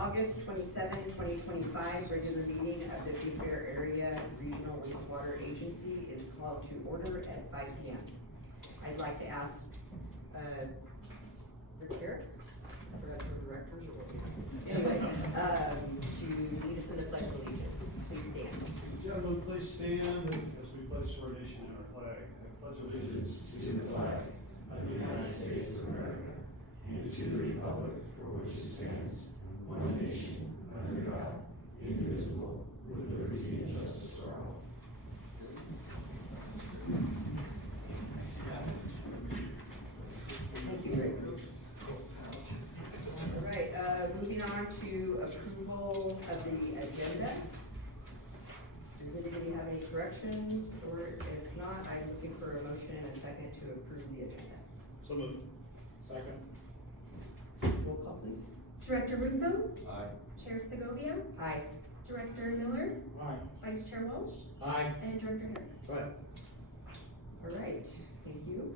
August 27, 2025 regular meeting of the Big Bear Area Regional Wastewater Agency is called to order at 5 p.m. I'd like to ask, Rick Garrett, I forgot your directors or what we have. Anyway, to lead us in the Pledge of Allegiance. Please stand. Gentlemen, please stand as we pledge our nation and our flag. I pledge allegiance to the flag of the United States of America and to the republic for which it stands, one nation, under God, indivisible, with liberty and justice for all. Thank you, Rick. All right, moving on to approval of the agenda. Does anybody have any corrections, or if not, I'm looking for a motion and a second to approve the agenda. So moved. Second. Roll call, please. Director Russo, Aye. Chair Segovia, Aye. Director Miller, Aye. Vice Chair Walsh, Aye. and Director Herrick. Aye. All right, thank you.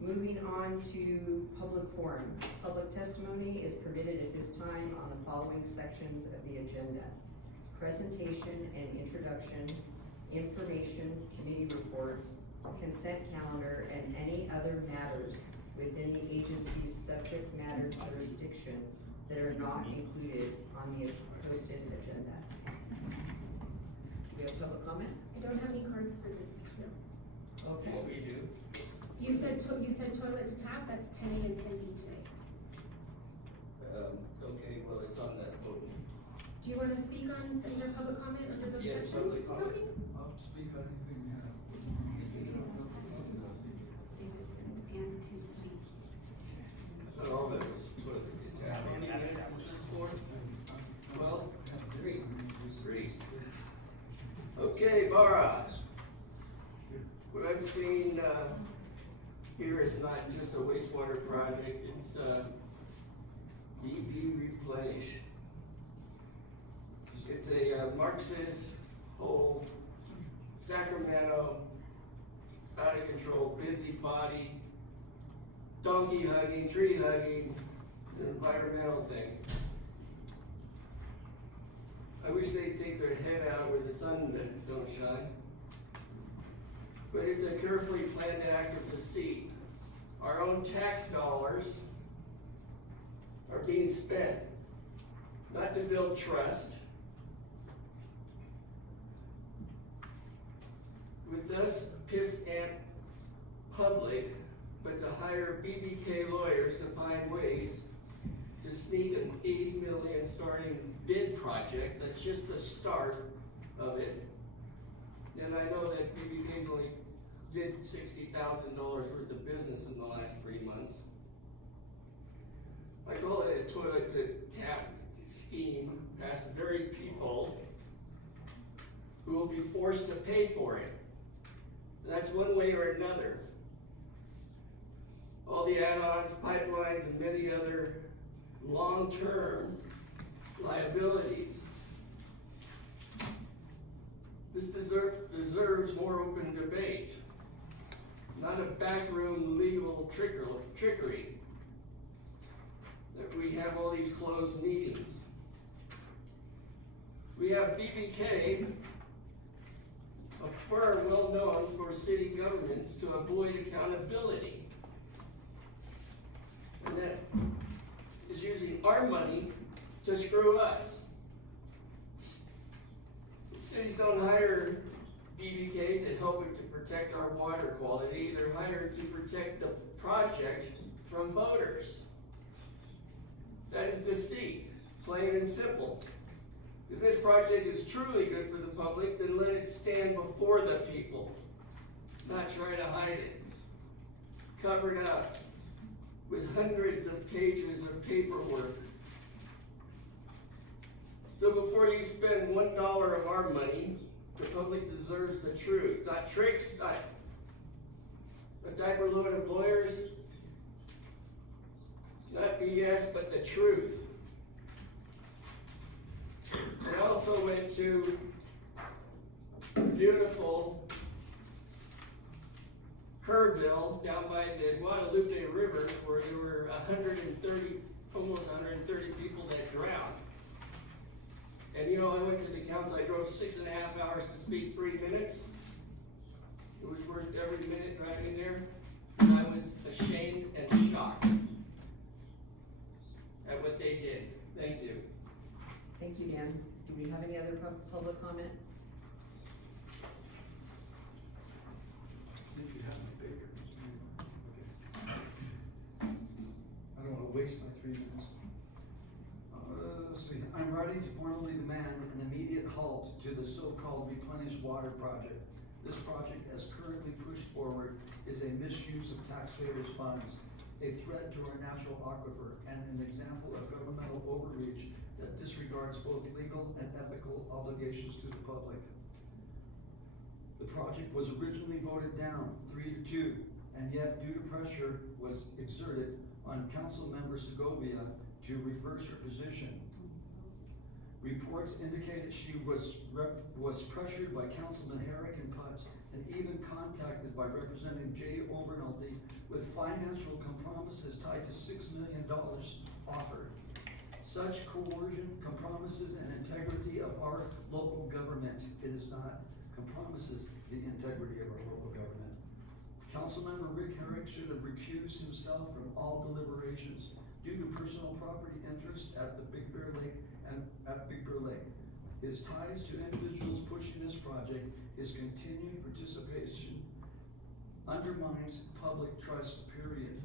Moving on to public forum. Public testimony is permitted at this time on the following sections of the agenda: presentation and introduction, information, committee reports, consent calendar, and any other matters within the agency's subject matter jurisdiction that are not included on the posted agenda. Do we have public comment? I don't have any cards for this, no. Okay. Yes, we do. You said toilet to tap, that's 10 A and 10 B today. Okay, well, it's on that vote. Do you wanna speak on, under public comment under those Yes, sections? public comment. Okay. I'll speak on anything, I thought all that was toilet to tap. How many minutes is this for? 12? Three. 3. Okay, Bara. What I'm seeing, here is not just a wastewater project, it's, EV replenish. It's a Marxist whole Sacramento, out of control, busybody, donkey hugging, tree hugging, environmental thing. I wish they'd take their head out where the sun don't shine. But it's a carefully planned act of deceit. Our own tax dollars are being spent, not to build trust, with us piss-ant public, but to hire BBK lawyers to find ways to sneak an $80 million starting bid project. That's just the start of it. And I know that BBK's only did $60,000 worth of business in the last 3 months. I call it a toilet to tap scheme past the very people who will be forced to pay for it. And that's one way or another. All the add-ons, pipelines, and many other long-term liabilities. This deserves more open debate, not a backroom legal trickery that we have all these closed meetings. We have BBK, a firm well known for city governments to avoid accountability. And that is using our money to screw us. Cities don't hire BBK to help it to protect our water quality. They're hired to protect the project from voters. That is deceit, plain and simple. If this project is truly good for the public, then let it stand before the people, not try to hide it. Cover it up with hundreds of pages of paperwork. So before you spend $1 of our money, the public deserves the truth, not tricks, not a diaper load of lawyers, not BS, but the truth. I also went to beautiful Kerrville down by the Guadalupe River, where there were 130, almost 130 people that drowned. And you know, I went to the council, I drove 6.5 hours to speak 3 minutes. It was worth every minute driving there, and I was ashamed and shocked at what they did. Thank you. Thank you, Dan. Do we have any other public comment? I think you have my paper. Okay. I don't wanna waste my 3 minutes. Let's see, I'm writing to formally demand an immediate halt to the so-called Replenish Water project. This project, as currently pushed forward, is a misuse of taxpayers' funds, a threat to our natural aquifer, and an example of governmental overreach that disregards both legal and ethical obligations to the public. The project was originally voted down 3-2, and yet due to pressure was exerted on Councilmember Segovia to reverse her position. Reports indicated she was pressured by Councilman Herrick and Putz, and even contacted by Representative Jay Obernolte with financial compromises tied to $6 million offered. Such coercion compromises an integrity of our local government. It is not compromises the integrity of our local government. Councilmember Rick Herrick should have recused himself from all deliberations due to personal property interest at the Big Bear Lake and at Big Bear Lake. His ties to individuals pushing this project, his continued participation undermines public trust, period.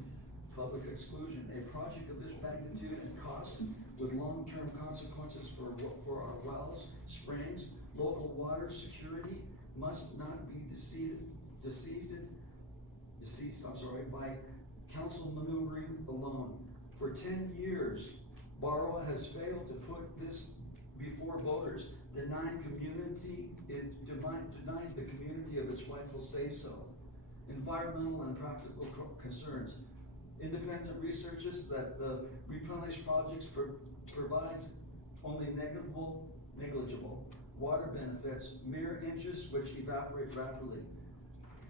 Public exclusion. A project of this magnitude and cost with long-term consequences for our wells, springs, local water security must not be deceased by council maneuvering alone. For 10 years, Barrow has failed to put this before voters, denying the community of its rightful say-so. Environmental and practical concerns. Independent researches that the Replenish projects provides only negligible water benefits, mere inches which evaporate rapidly.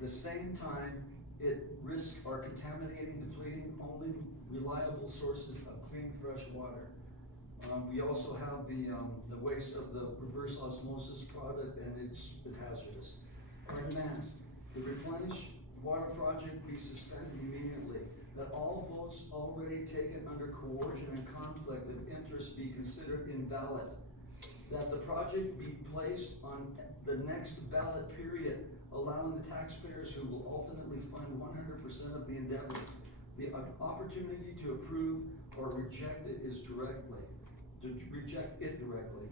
The same time, it risks our contaminating, depleting only reliable sources of clean, fresh water. We also have the waste of the reverse osmosis product, and it's hazardous. Our demands: the Replenish Water project be suspended immediately, that all votes already taken under coercion and conflict of interest be considered invalid, that the project be placed on the next ballot period, allowing the taxpayers who will ultimately fund 100% of the endeavor the opportunity to approve or reject it is directly, to reject it directly.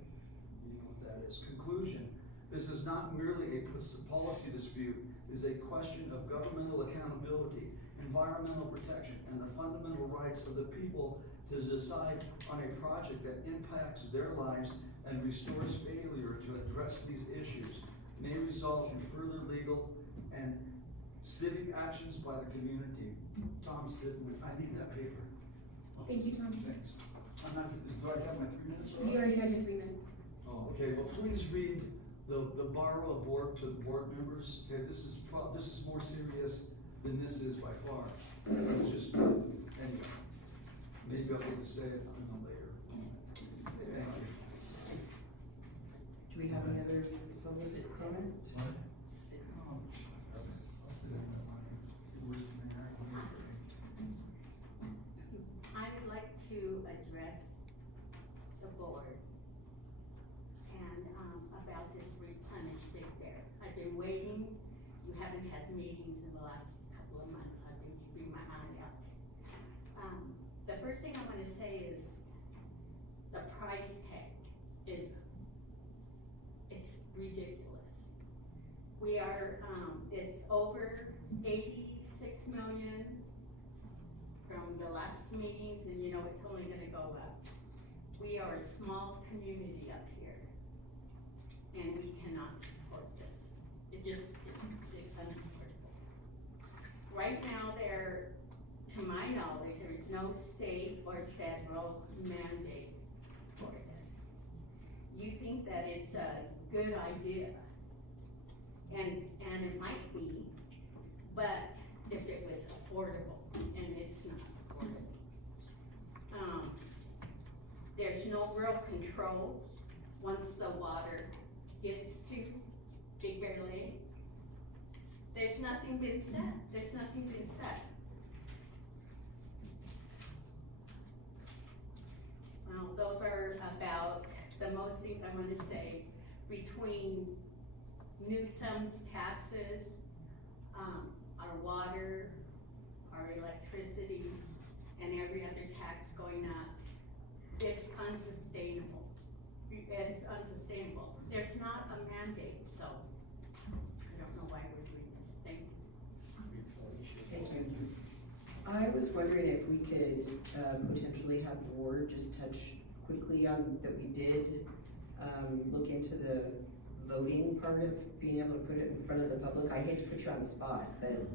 You know what that is. Conclusion: this is not merely a policy dispute, it is a question of governmental accountability, environmental protection, and the fundamental rights of the people to decide on a project that impacts their lives and restores failure to address these issues may result in further legal and civic actions by the community. Tom Sitton, I need that paper. Thank you, Tom. Thanks. Do I have my 3 minutes? You already had your 3 minutes. Oh, okay, well, please read the Barrow board to board members. Okay, this is more serious than this is by far. It's just, anyway, maybe I'll get to say it, I don't know, later. Thank you. Do we have any other comment? I'll sit in that line. Worse than that. I would like to address the board and, about this Replenish Big Bear. I've been waiting, you haven't had meetings in the last couple of months, I've been keeping my eye out. The first thing I wanna say is the price tag is, it's ridiculous. We are, it's over 86 million from the last meetings, and you know, it's only gonna go up. We are a small community up here, and we cannot support this. It's unsupportable. Right now, to my knowledge, there's no state or federal mandate for this. You think that it's a good idea, and it might be, but if it was affordable, and it's not affordable. There's no real control once the water gets to Big Bear Lake, there's nothing been said, there's nothing been said. Well, those are about the most things I want to say between nuisance taxes, our water, our electricity, and every other tax going up. It's unsustainable. It's unsustainable. There's not a mandate, so I don't know why we're doing this. Thank you. Thank you. I was wondering if we could, potentially have the board just touch quickly on, that we did, look into the voting part of being able to put it in front of the public. I hate to put you on the spot, but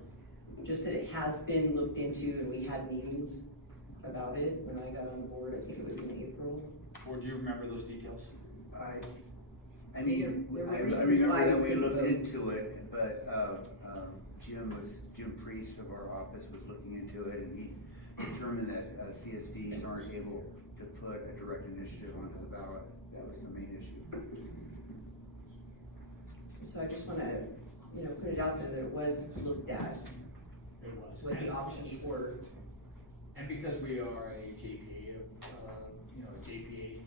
just that it has been looked into and we had meetings about it when I got on board. I think it was in April. Or do you remember those details? I mean, There were I reasons why remember that we we couldn't looked vote. into it, but, Jim Priest of our office was looking into it, and he determined that, CSDs aren't able to put a direct initiative onto the ballot. That was the main issue. So I just wanna, put it out there that it was looked at, It was. what the options were. And because we are a JPA, JPA,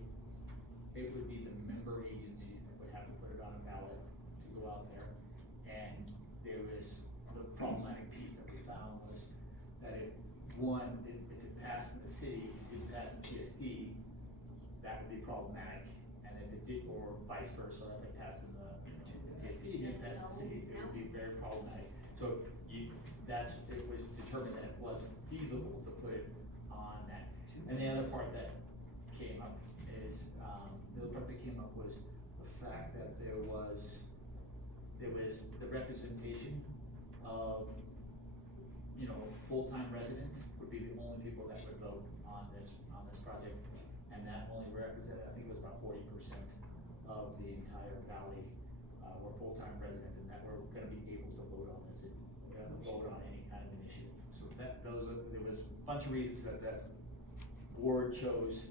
it would be the member agencies that would have to put it on a ballot to go out there. And there was, the problematic piece that we found was that if it passed in the city, it didn't pass in CSD, that would be problematic. And if it did, or vice versa, if it passed in the CSD, it didn't pass in the city, it would be very problematic. So it was determined that it wasn't feasible to put it on that. And the other part that came up is, the fact that there was the representation of, full-time residents would be the only people that would vote on this project. And that only represented, I think it was about 40% of the entire valley, were full-time residents, and that were gonna be able to vote on this, vote on any kind of initiative. So there was a bunch of reasons that board chose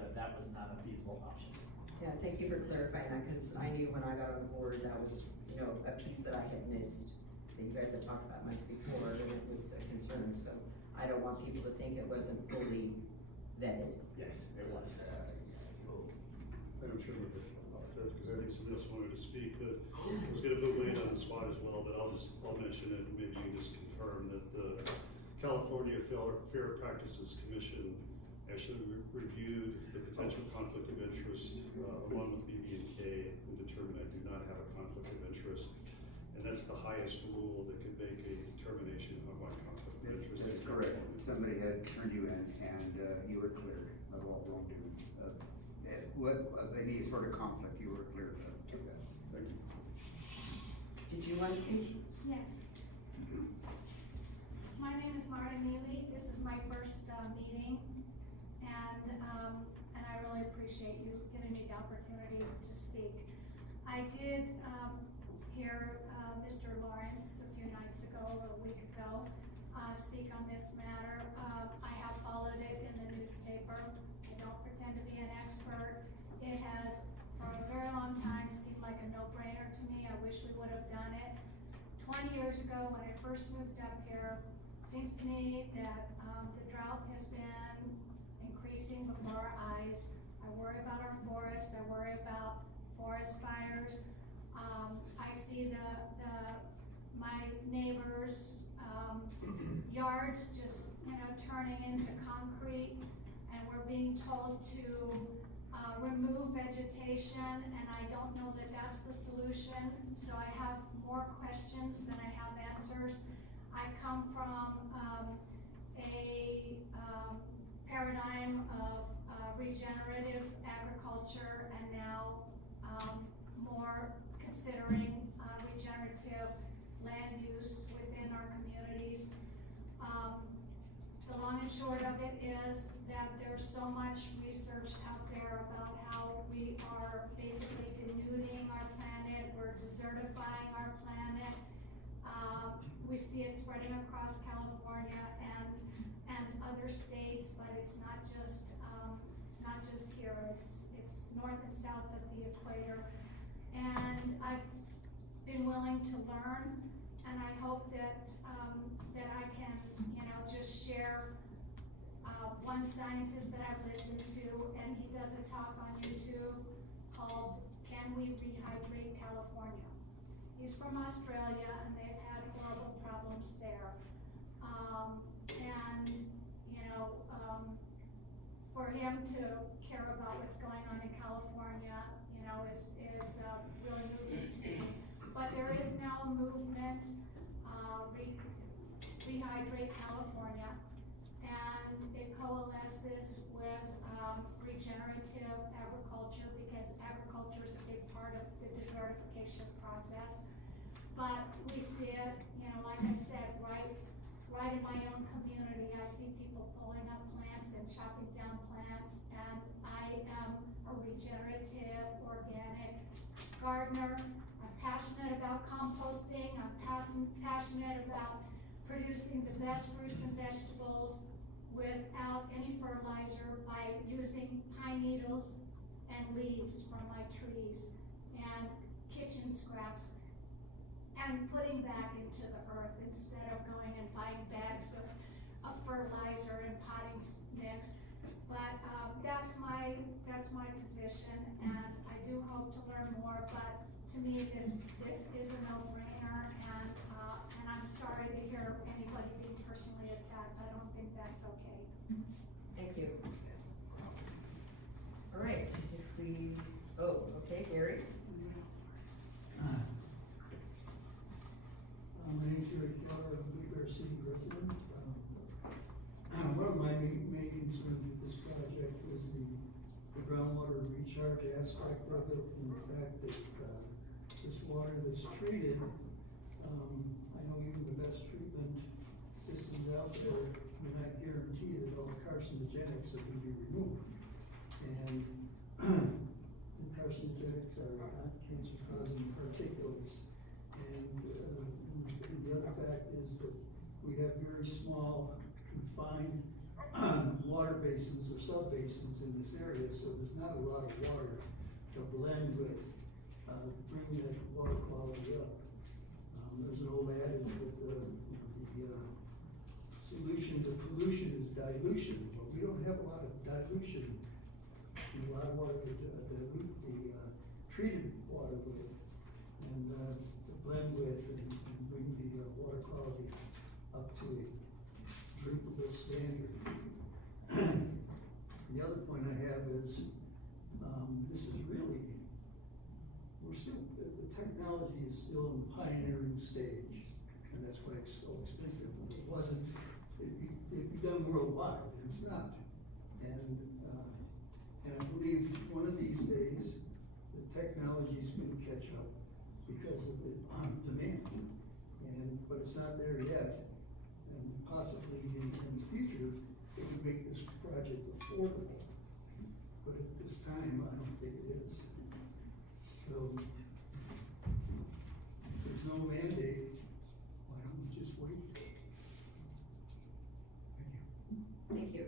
that was not a feasible option. Yeah, thank you for clarifying that, cause I knew when I got on board, that was, a piece that I had missed, that you guys had talked about months before, and it was a concern, so I don't want people to think it wasn't fully vetted. Yes, it was. Madam Chairman, because I think somebody else wanted to speak, but I was gonna put Wayne on the spot as well, but I'll mention it, and maybe you can just confirm that the California Fair Practices Commission actually reviewed the potential conflict of interest, along with BB&K, and determined I do not have a conflict of interest. And that's the highest rule that could make a determination of my conflict of interest. That's correct. Somebody had turned you in, and, you were cleared of all wrongdoing. Of any sort of conflict, you were cleared of. Thank you. Did you want to speak? Yes. My name is Marta Neely. This is my first meeting, and I really appreciate you giving me the opportunity to speak. I did hear Mr. Lawrence a few nights ago, or a week ago, speak on this matter. I have followed it in the newspaper. I don't pretend to be an expert. It has, for a very long time, seemed like a no-brainer to me. I wish we would have done it 20 years ago when I first moved up here. Seems to me that the drought has been increasing before our eyes. I worry about our forest. I worry about forest fires. I see my neighbors' yards just turning into concrete, and we're being told to remove vegetation, and I don't know that that's the solution. So I have more questions than I have answers. I come from a paradigm of regenerative agriculture, and now more considering regenerative land use within our communities. The long and short of it is that there's so much research out there about how we are basically denuding our planet, we're desertifying our planet. We see it spreading across California and other states, but it's not just here, it's north and south of the equator. And I've been willing to learn, and I hope that, that I can, you know, just share, one scientist that I've listened to, and he does a talk on YouTube called Can We Rehydrate California? He's from Australia, and they've had horrible problems there. And, you know, for him to care about what's going on in California, you know, is really moving to me. But there is now a movement, Rehydrate California, and it coalesces with, regenerative agriculture, because agriculture is a big part of the desertification process. But we see it, you know, like I said, right in my own community, I see people pulling up plants and chopping down plants, and I am a regenerative, organic gardener. I'm passionate about composting, I'm passionate about producing the best fruits and vegetables without any fertilizer by using pine needles and leaves from my trees and kitchen scraps, and putting back into the earth instead of going and buying bags of fertilizer and potting mix. But that's my position, and I do hope to learn more. But to me, this is a no-brainer, and I'm sorry to hear anybody being personally attacked. I don't think that's okay. Thank you. All right, okay, Gary? My name's Gary Keller, I'm a Big Bear City resident. One of my main concerns with this project was the groundwater recharge aspect of it, and the fact that, this water that's treated, I know even the best treatment systems out there do not guarantee that all the carcinogenics are gonna be removed. And the carcinogenics are not cancer-causing particulates. And the other fact is that we have very small, confined water basins or sub-basins in this area, so there's not a lot of water to blend with, bring that water quality up. There's an old adage that the solution to pollution is dilution, but we don't have a lot of dilution. A lot of water to dilute the treated water with, and to blend with and bring the water quality up to a drinkable standard. The other point I have is, this is really, the technology is still in the pioneering stage, and that's why it's so expensive. It wasn't, it'd be done worldwide, and it's not. And I believe one of these days, the technology is going to catch up because of the demand. But it's not there yet. And possibly in the future, it would make this project affordable. But at this time, I don't think it is. So, if there's no mandate, why don't we just wait? Thank you. Thank you.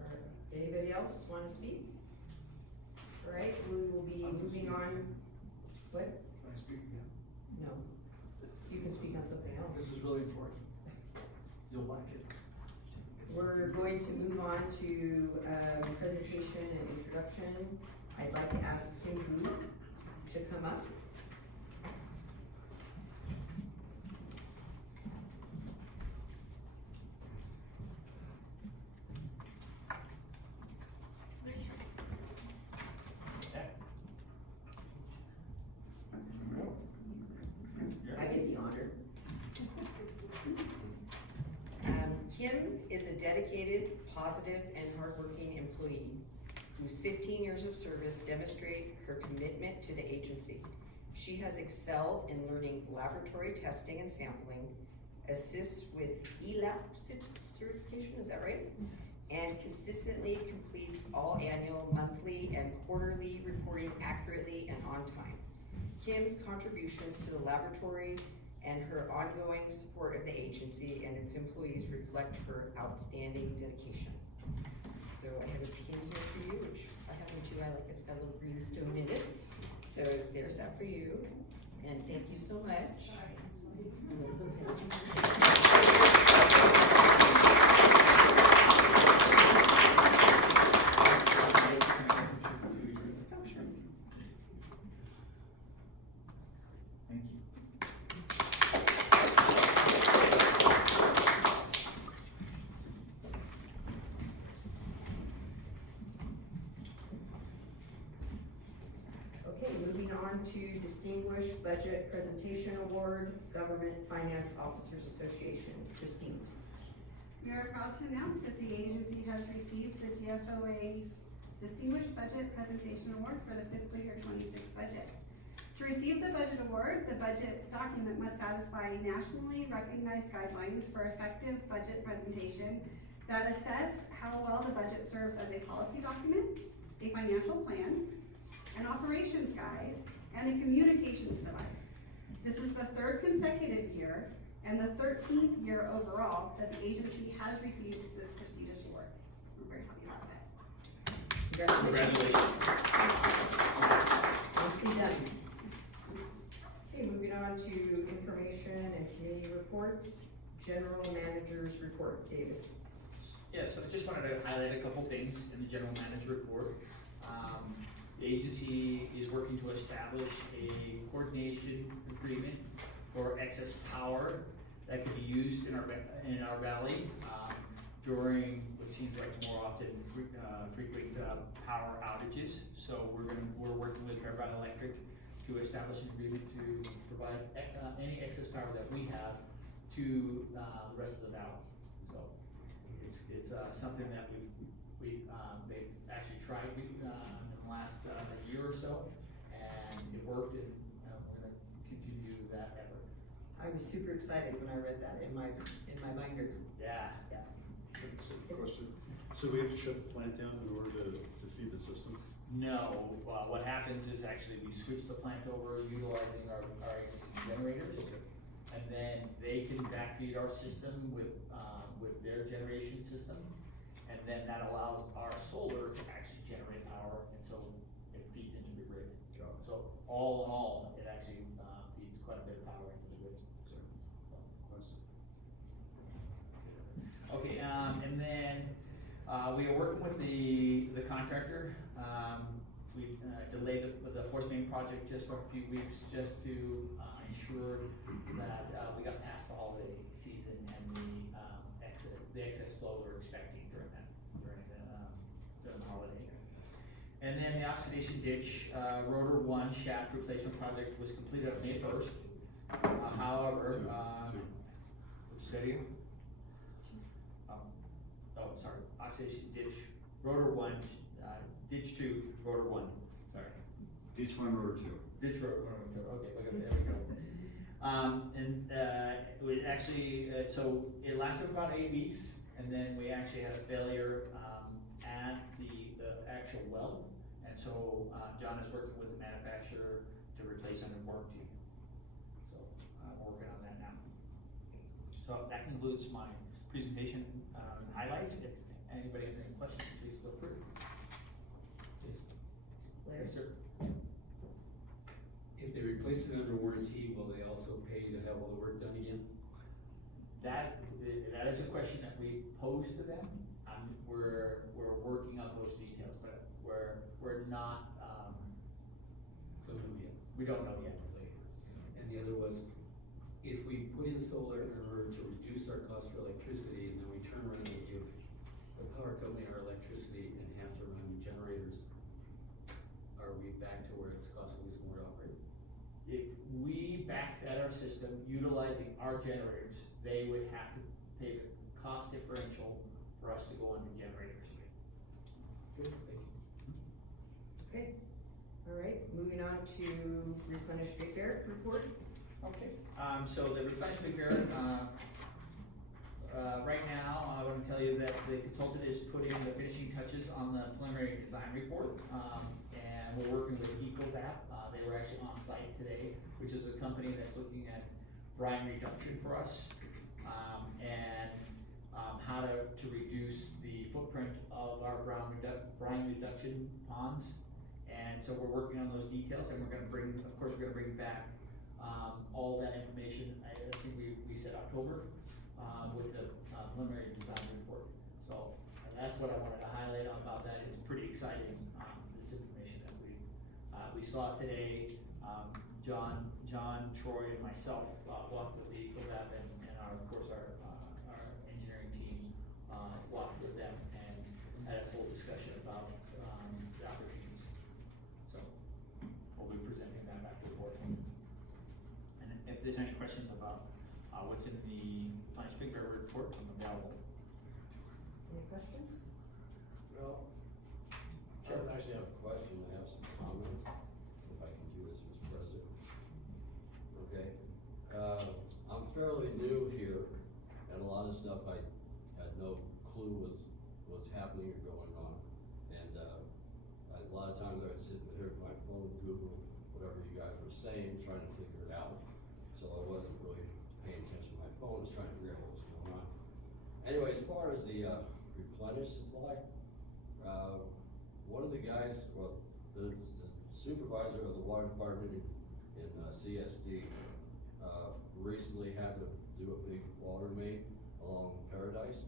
All right, anybody else want to speak? All right, we will be moving on. What? Can I speak again? No. You can speak on something else. This is really important. You'll like it. We're going to move on to presentation and introduction. I'd like to ask Kim Booth to come up. I get the honor. Kim is a dedicated, positive, and hardworking employee whose 15 years of service demonstrate her commitment to the agency. She has excelled in learning laboratory testing and sampling, assists with ELAP certification, is that right? And consistently completes all annual, monthly, and quarterly reporting accurately and on time. Kim's contributions to the laboratory and her ongoing support of the agency and its employees reflect her outstanding dedication. So I have a pin here for you, which why haven't you fellow Greenstone in it. So there's that for you, and thank you so much. And that's okay. Oh, sure. Thank you. Okay, moving on to Distinguished Budget Presentation Award, Government Finance Officers Association. Christine. We are proud to announce that the agency has received the GFOA's Distinguished Budget Presentation Award for the fiscal year 26 budget. To receive the budget award, the budget document must satisfy nationally recognized guidelines for effective budget presentation that assess how well the budget serves as a policy document, a financial plan, an operations guide, and a communications device. This is the third consecutive year and the 13th year overall that the agency has received this prestigious award. We're very happy about that. Congratulations. Nicely done. Okay, moving on to information and committee reports. General Manager's report, David. Yeah, so I just wanted to highlight a couple things in the general manager report. The agency is working to establish a coordination agreement for excess power that could be used in our valley during what seems like more often frequent power outages. So we're working with Fairbairn Electric to establish an agreement to provide any excess power that we have to the rest of the valley. So it's something that they've actually tried in the last year or so, and it worked, and we're gonna continue that effort. I was super excited when I read that in my binder. Yeah. Yeah. Question, so we have to shut the plant down in order to feed the system? No, what happens is actually we switch the plant over utilizing our existing generators. And then they can backfeed our system with their generation system. And then that allows our solar to actually generate power, and so it feeds into the grid. Got it. So all in all, it actually feeds quite a bit of power into the grid. Okay, and then we are working with the contractor. We delayed the force main project just for a few weeks just to ensure that we got past the holiday season and the excess flow we're expecting during the holiday. And then the oxidation ditch rotor 1 shaft replacement project was completed on May 1st. However, steady. Sorry, oxidation ditch rotor 1, ditch 2, rotor 1. Sorry. Ditch 1, rotor 2. Ditch rotor 1, rotor 2. Okay, look at there we go. We actually, so it lasted about 8 weeks, and then we actually had a failure at the actual well, and so John is working with the manufacturer to replace under warranty. So we're working on that now. So that concludes my presentation highlights. If anybody has any questions, please feel free. Yes. Blair? Yes, sir. If they replace it under warranty, will they also pay to have all the work done again? That is a question that we pose to them. We're working on those details, but we're not, Don't know yet. we don't know yet. And the other was, if we put in solar in order to reduce our cost for electricity, and then we turn around and give the power company our electricity and have to run generators, are we back to where it's costing us more to operate? If we backfed our system utilizing our generators, they would have to pay the cost differential for us to go on the generators again. Good, thanks. Okay, all right, moving on to replenish Big Bear report. Okay, so the replenishment period, right now, I want to tell you that the consultant is putting the finishing touches on the preliminary design report, and we're working with EcoVap. They were actually on site today, which is a company that's looking at brine reduction for us, and how to reduce the footprint of our brine reduction ponds, And so we're working on those details, and we're gonna bring, of course, we're gonna bring back, all that information, I think we said October, with the preliminary design report. So, and that's what I wanted to highlight about that, it's pretty exciting, this information that we saw today. John, Troy, and myself, walked with the lab, and our, of course, our engineering team, walked with them and had a full discussion about, the opportunities. So, we'll be presenting that back to the board. And if there's any questions about, what's in the Plunge Big Bear report, I'm available. Any questions? Well, I don't actually have a question, I have some comments, if I can do this, Mr. President. Okay, I'm fairly new here, and a lot of stuff I had no clue was happening or going on. And, a lot of times I would sit here with my phone, Google whatever you guys were saying, trying to figure it out. So I wasn't really paying attention to my phone, I was trying to figure out what was going on. Anyway, as far as the, replenish supply, one of the guys, well, the supervisor of the water department in CSD, recently had to do a big water main along Paradise.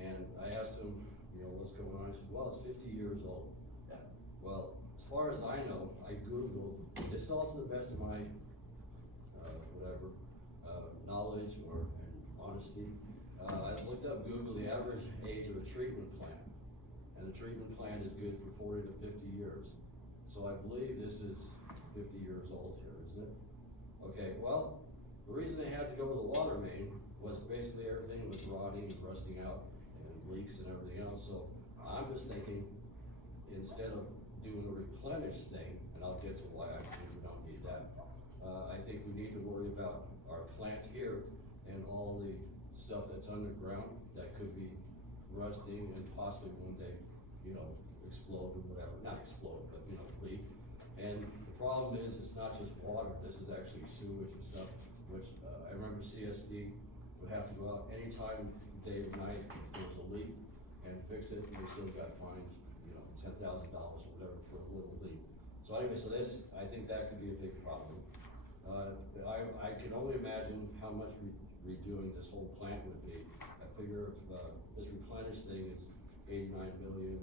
And I asked him, what's going on? He said, well, it's 50 years old. Yeah. Well, as far as I know, I Googled, this is also the best of my, knowledge and honesty. I looked up Google, the average age of a treatment plant. And the treatment plant is good for 40 to 50 years. So I believe this is 50 years old here, isn't it? Okay, well, the reason they had to go to the water main was basically everything was rotting and rusting out and leaks and everything else. So I'm just thinking, instead of doing a replenish thing, and I'll get to why I think we don't need that, I think we need to worry about our plant here and all the stuff that's underground that could be rusting and possibly one day, explode or whatever, not explode, but, leak. And the problem is, it's not just water, this is actually sewage and stuff, which, I remember CSD would have to go out anytime, day or night, if there was a leak, and fix it, and they still got fined, $10,000 or whatever for a little leak. So anyway, so this, I think that could be a big problem. I can only imagine how much redoing this whole plant would be. I figure if, this replenish thing is 89 million,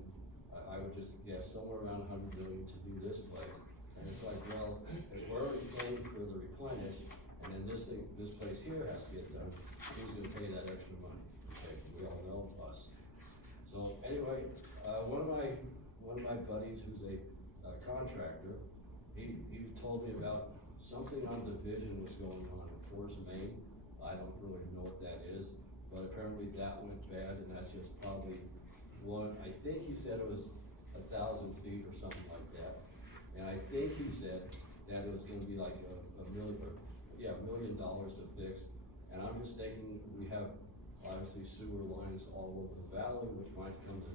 I would just guess somewhere around 100 million to do this place. And it's like, well, if we're already paying for the replenish, and then this place here has to get done, who's gonna pay that extra money? Okay, we all know us. So anyway, one of my buddies who's a contractor, he told me about something on division was going on in Forest, Maine. I don't really know what that is, but apparently that went bad, and that's just probably one, I think he said it was 1,000 feet or something like that. And I think he said that it was gonna be like $1 million to fix. And I'm just thinking, we have obviously sewer lines all over the valley, which might come to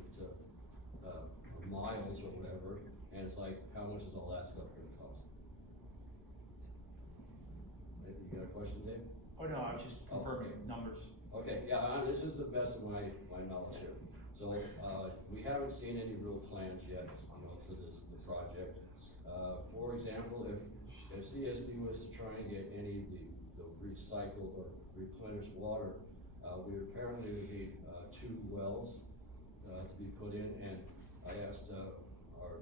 miles or whatever. And it's like, how much is all that stuff gonna cost? Maybe you got a question, Dave? Oh, no, I was just confirming numbers. Okay, yeah, this is the best of my knowledge here. So, we haven't seen any real plans yet, for the project. For example, if CSD was to try and get any of the recycled or replenished water, we apparently would need 2 wells to be put in, and I asked our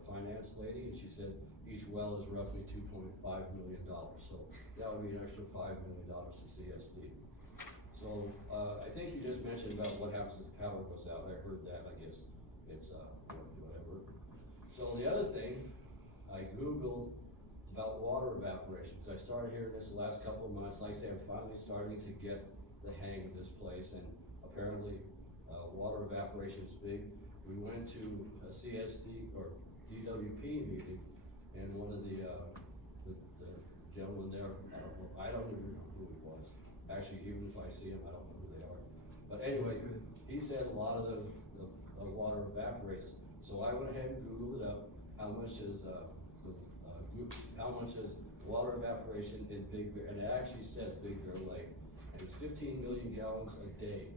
finance lady, and she said each well is roughly $2.5 million. So that would be an extra $5 million to CSD. So I think you just mentioned about what happens if the power goes out. I heard that. I guess it's whatever. So the other thing, I Googled about water evaporation, because I started hearing this the last couple of months. Like I say, I'm finally starting to get the hang of this place, and apparently water evaporation is big. We went to a CSD or DWP meeting, and one of the gentlemen there, I don't even know who he was. Actually, even if I see him, I don't know who they are. But anyway, he said a lot of the water evaporates. So I went ahead and Googled it up. How much is water evaporation in Big Bear? And it actually said Big Bear Lake, and it's 15 million gallons a day.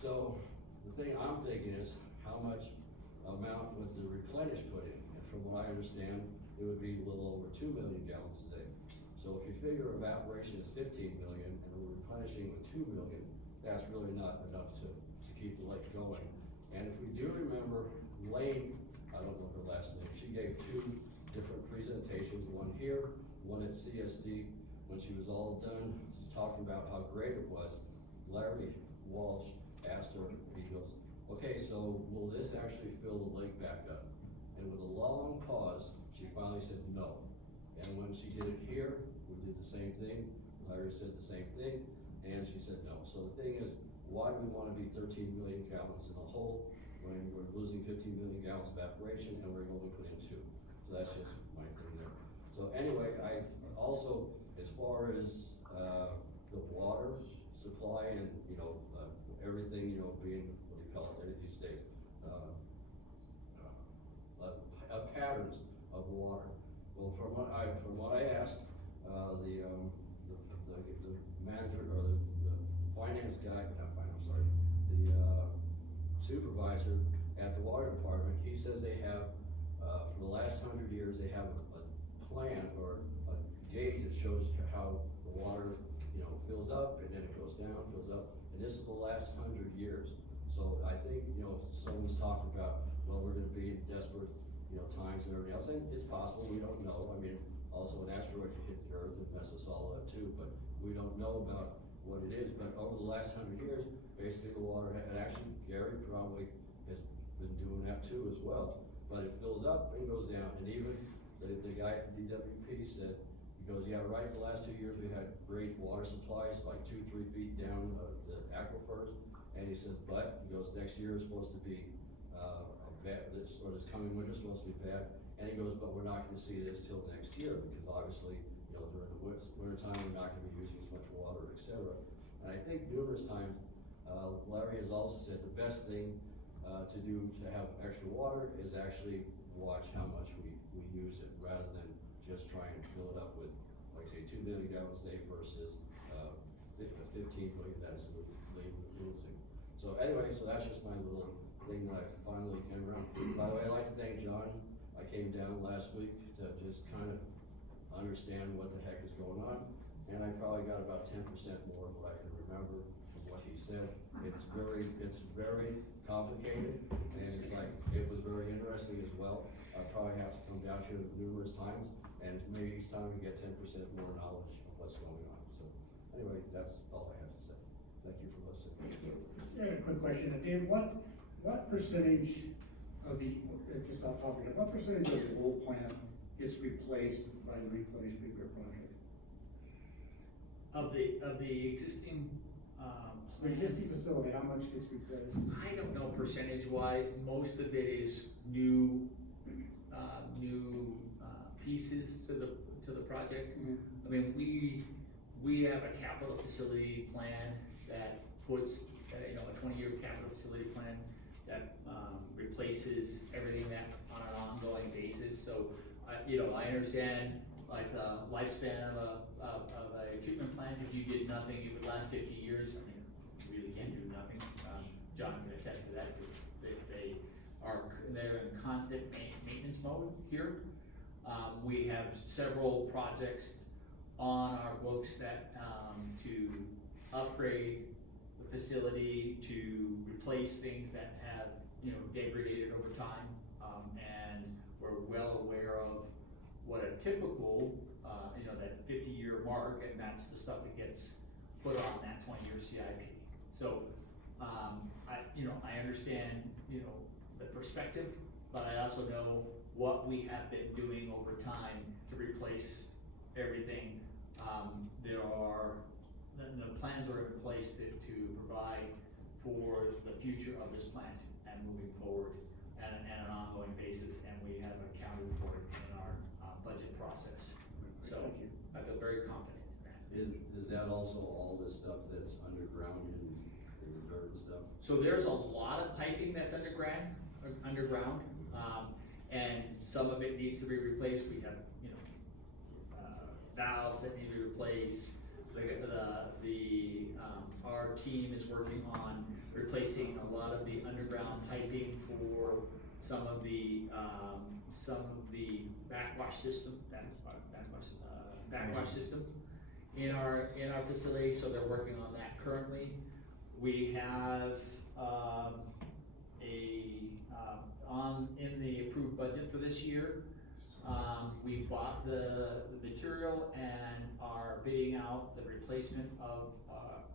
So the thing I'm thinking is, how much amount would the replenish put in? If from what I understand, it would be a little over 2 million gallons a day. So if you figure evaporation is 15 million and we're replenishing with 2 million, that's really not enough to keep the lake going. And if we do remember, Lane, I don't know her last name, she gave 2 different presentations, one here, one at CSD. When she was all done, she's talking about how great it was. Larry Walsh asked her, he goes, okay, so will this actually fill the lake back up? And with a long pause, she finally said no. And when she did it here, we did the same thing. Larry said the same thing, and she said no. So the thing is, why do we wanna be 13 million gallons in the hole when we're losing 15 million gallons of evaporation and we're only putting 2? So that's just my thing there. So anyway, I also, as far as, the water supply and, everything, being, what do you call it, these days, patterns of water. Well, from what I asked, the manager, or the finance guy, not finance, sorry, the supervisor at the water department, he says they have, for the last 100 years, they have a plan or a gauge that shows how the water, fills up and then it goes down, fills up, and this is the last 100 years. So I think, someone's talking about, well, we're gonna be in desperate, times and everything else, and it's possible, we don't know. I mean, also an asteroid could hit the earth and mess us all up too, but we don't know about what it is. But over the last 100 years, basically the water, and actually Gary probably has been doing that too as well, but it fills up and goes down. And even the guy at the DWP said, he goes, yeah, right, the last 2 years we had great water supplies, like 2-3 feet down the aquifers, and he said, but, he goes, next year is supposed to be this coming winter is supposed to be bad, and he goes, but we're not gonna see this till next year, because obviously, during the winter time, we're not gonna be using as much water, etc. And I think numerous times, Larry has also said the best thing to do to have extra water is actually watch how much we use it, rather than just try and fill it up with, like say, 2 million gallons a day versus 15 million that is losing. So anyway, so that's just my little thing that I finally came around. By the way, I'd like to thank John. I came down last week to just kind of understand what the heck is going on, and I probably got about 10% more of what I can remember from what he said. It's very complicated, and it's like, it was very interesting as well. I probably have to come down here numerous times, and maybe each time we get 10% more knowledge of what's going on. So anyway, that's all I have to say. Thank you for listening. I had a quick question. Dave, what percentage of the, just off topic, what percentage of the old plant gets replaced by the replenished Big Bear project? Of the existing, The existing facility, how much gets replaced? I don't know percentage wise, most of it is new pieces to the project. Mhm. I mean, we have a capital facility plan that puts, a 20-year capital facility plan that, replaces everything that on an ongoing basis. So, I understand, like, the lifespan of a treatment plant, if you did nothing, it would last 50 years. I mean, you really can't do nothing. John can attest to that, because they're in constant maintenance mode here. We have several projects on our books that, to upgrade the facility, to replace things that have, degraded over time. And we're well aware of what a typical, that 50-year mark, and that's the stuff that gets put on that 20-year CIP. So, I understand, the perspective, but I also know what we have been doing over time to replace everything. The plans are in place to provide for the future of this plant and moving forward and an ongoing basis, and we have accounted for it in our budget process. So I feel very confident in that. Is that also all this stuff that's underground in the dirt and stuff? So there's a lot of piping that's underground, and some of it needs to be replaced. We have, valves that need to be replaced. Our team is working on replacing a lot of the underground piping for some of backwash system, backwash system in our facility, so they're working on that currently. We have, in the approved budget for this year, we bought the material and are bidding out the replacement of,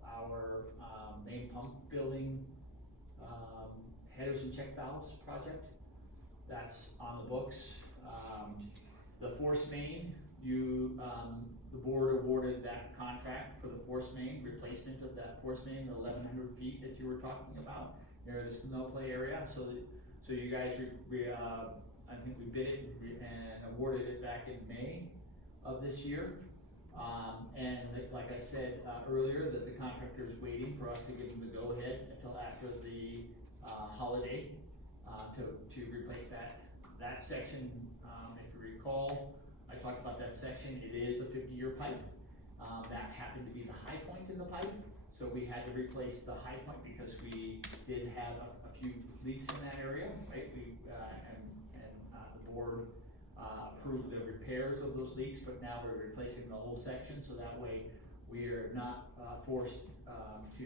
our, main pump building, headers and check valves project. That's on the books. The force main, the board awarded that contract for the force main, replacement of that force main, the 1,100 feet that you were talking about near the snow play area. So you guys, I think we bid it and awarded it back in May of this year. And like I said earlier, that the contractor is waiting for us to give them the go-ahead until after the holiday to replace that section. If you recall, I talked about that section. It is a 50-year pipe. That happened to be the high point in the pipe, so we had to replace the high point because we did have a few leaks in that area, right? The board approved the repairs of those leaks, but now we're replacing the whole section, so that way we are not forced to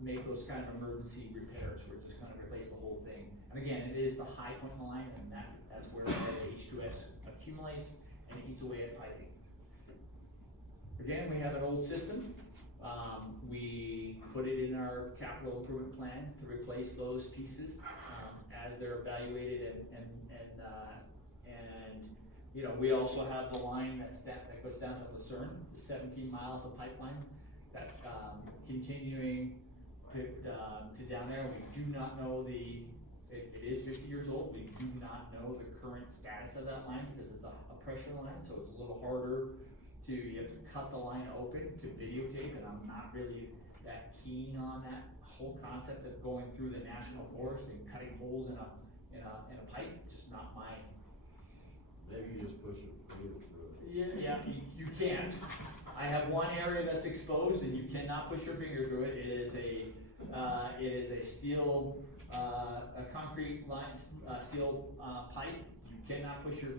make those kind of emergency repairs. We're just gonna replace the whole thing. And again, it is the high point in the line, and that's where the H2S accumulates and eats away at piping. Again, we have an old system. We put it in our capital improvement plan to replace those pieces as they're evaluated and you know, we also have the line that goes down to Lucerne, the 17 miles of pipeline that continuing to down there. We do not know it is 50 years old. We do not know the current status of that line because it's a pressure line, so it's a little harder you have to cut the line open to videotape, and I'm not really that keen on that whole concept of going through the national forest and cutting holes in a pipe. Just not my. Maybe you just push it through it. Yeah, you can't. I have one area that's exposed, and you cannot push your finger through it. It is a steel, a concrete line, steel pipe. You cannot push your,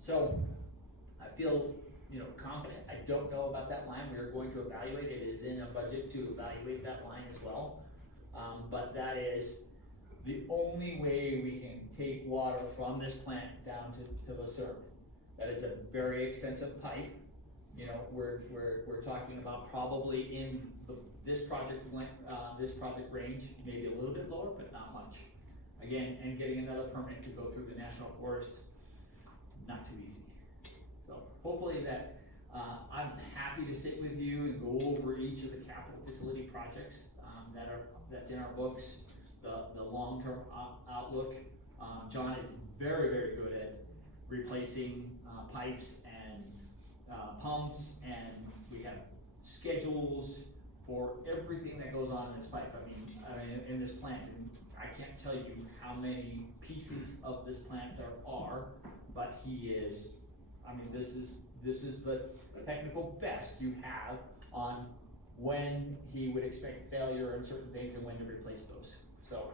so I feel, confident. I don't know about that line. We are going to evaluate it. It is in a budget to evaluate that line as well. But that is the only way we can take water from this plant down to Lucerne. That is a very expensive pipe. We're talking about probably in this project range, maybe a little bit lower, but not much. Again, and getting another permit to go through the national forest, not too easy. So hopefully that, I'm happy to sit with you and go over each of the capital facility projects that's in our books, the long-term outlook. John is very, very good at replacing pipes and pumps, and we have schedules for everything that goes on in this pipe. I mean, in this plant, and I can't tell you how many pieces of this plant there are, but he is, this is the technical best you have on when he would expect failure in certain things and when to replace those. So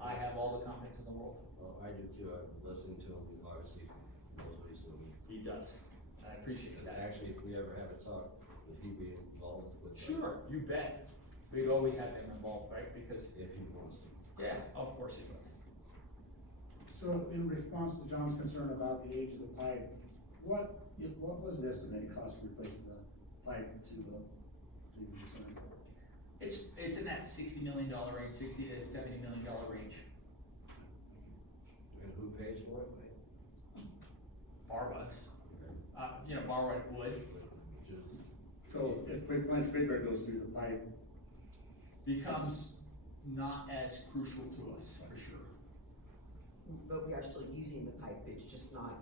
I have all the confidence in the world. Well, I do too. I'm listening to him. He obviously knows what he's doing. He does. I appreciate And that. actually, if we ever have a talk, would he be involved with that? Sure, you bet. We'd always have him involved, right? Because, If he wants to. yeah, of course he would. So in response to John's concern about the age of the pipe, what was the estimated cost to replace the pipe to the Lucerne? It's in that $60 million range, $60 to $70 million range. And who pays for it? Barwa. Okay. Barwa would. Which is. So if Prince Figure goes through the pipe, Becomes not as crucial to us, for sure. But we are still using the pipe, it's just not.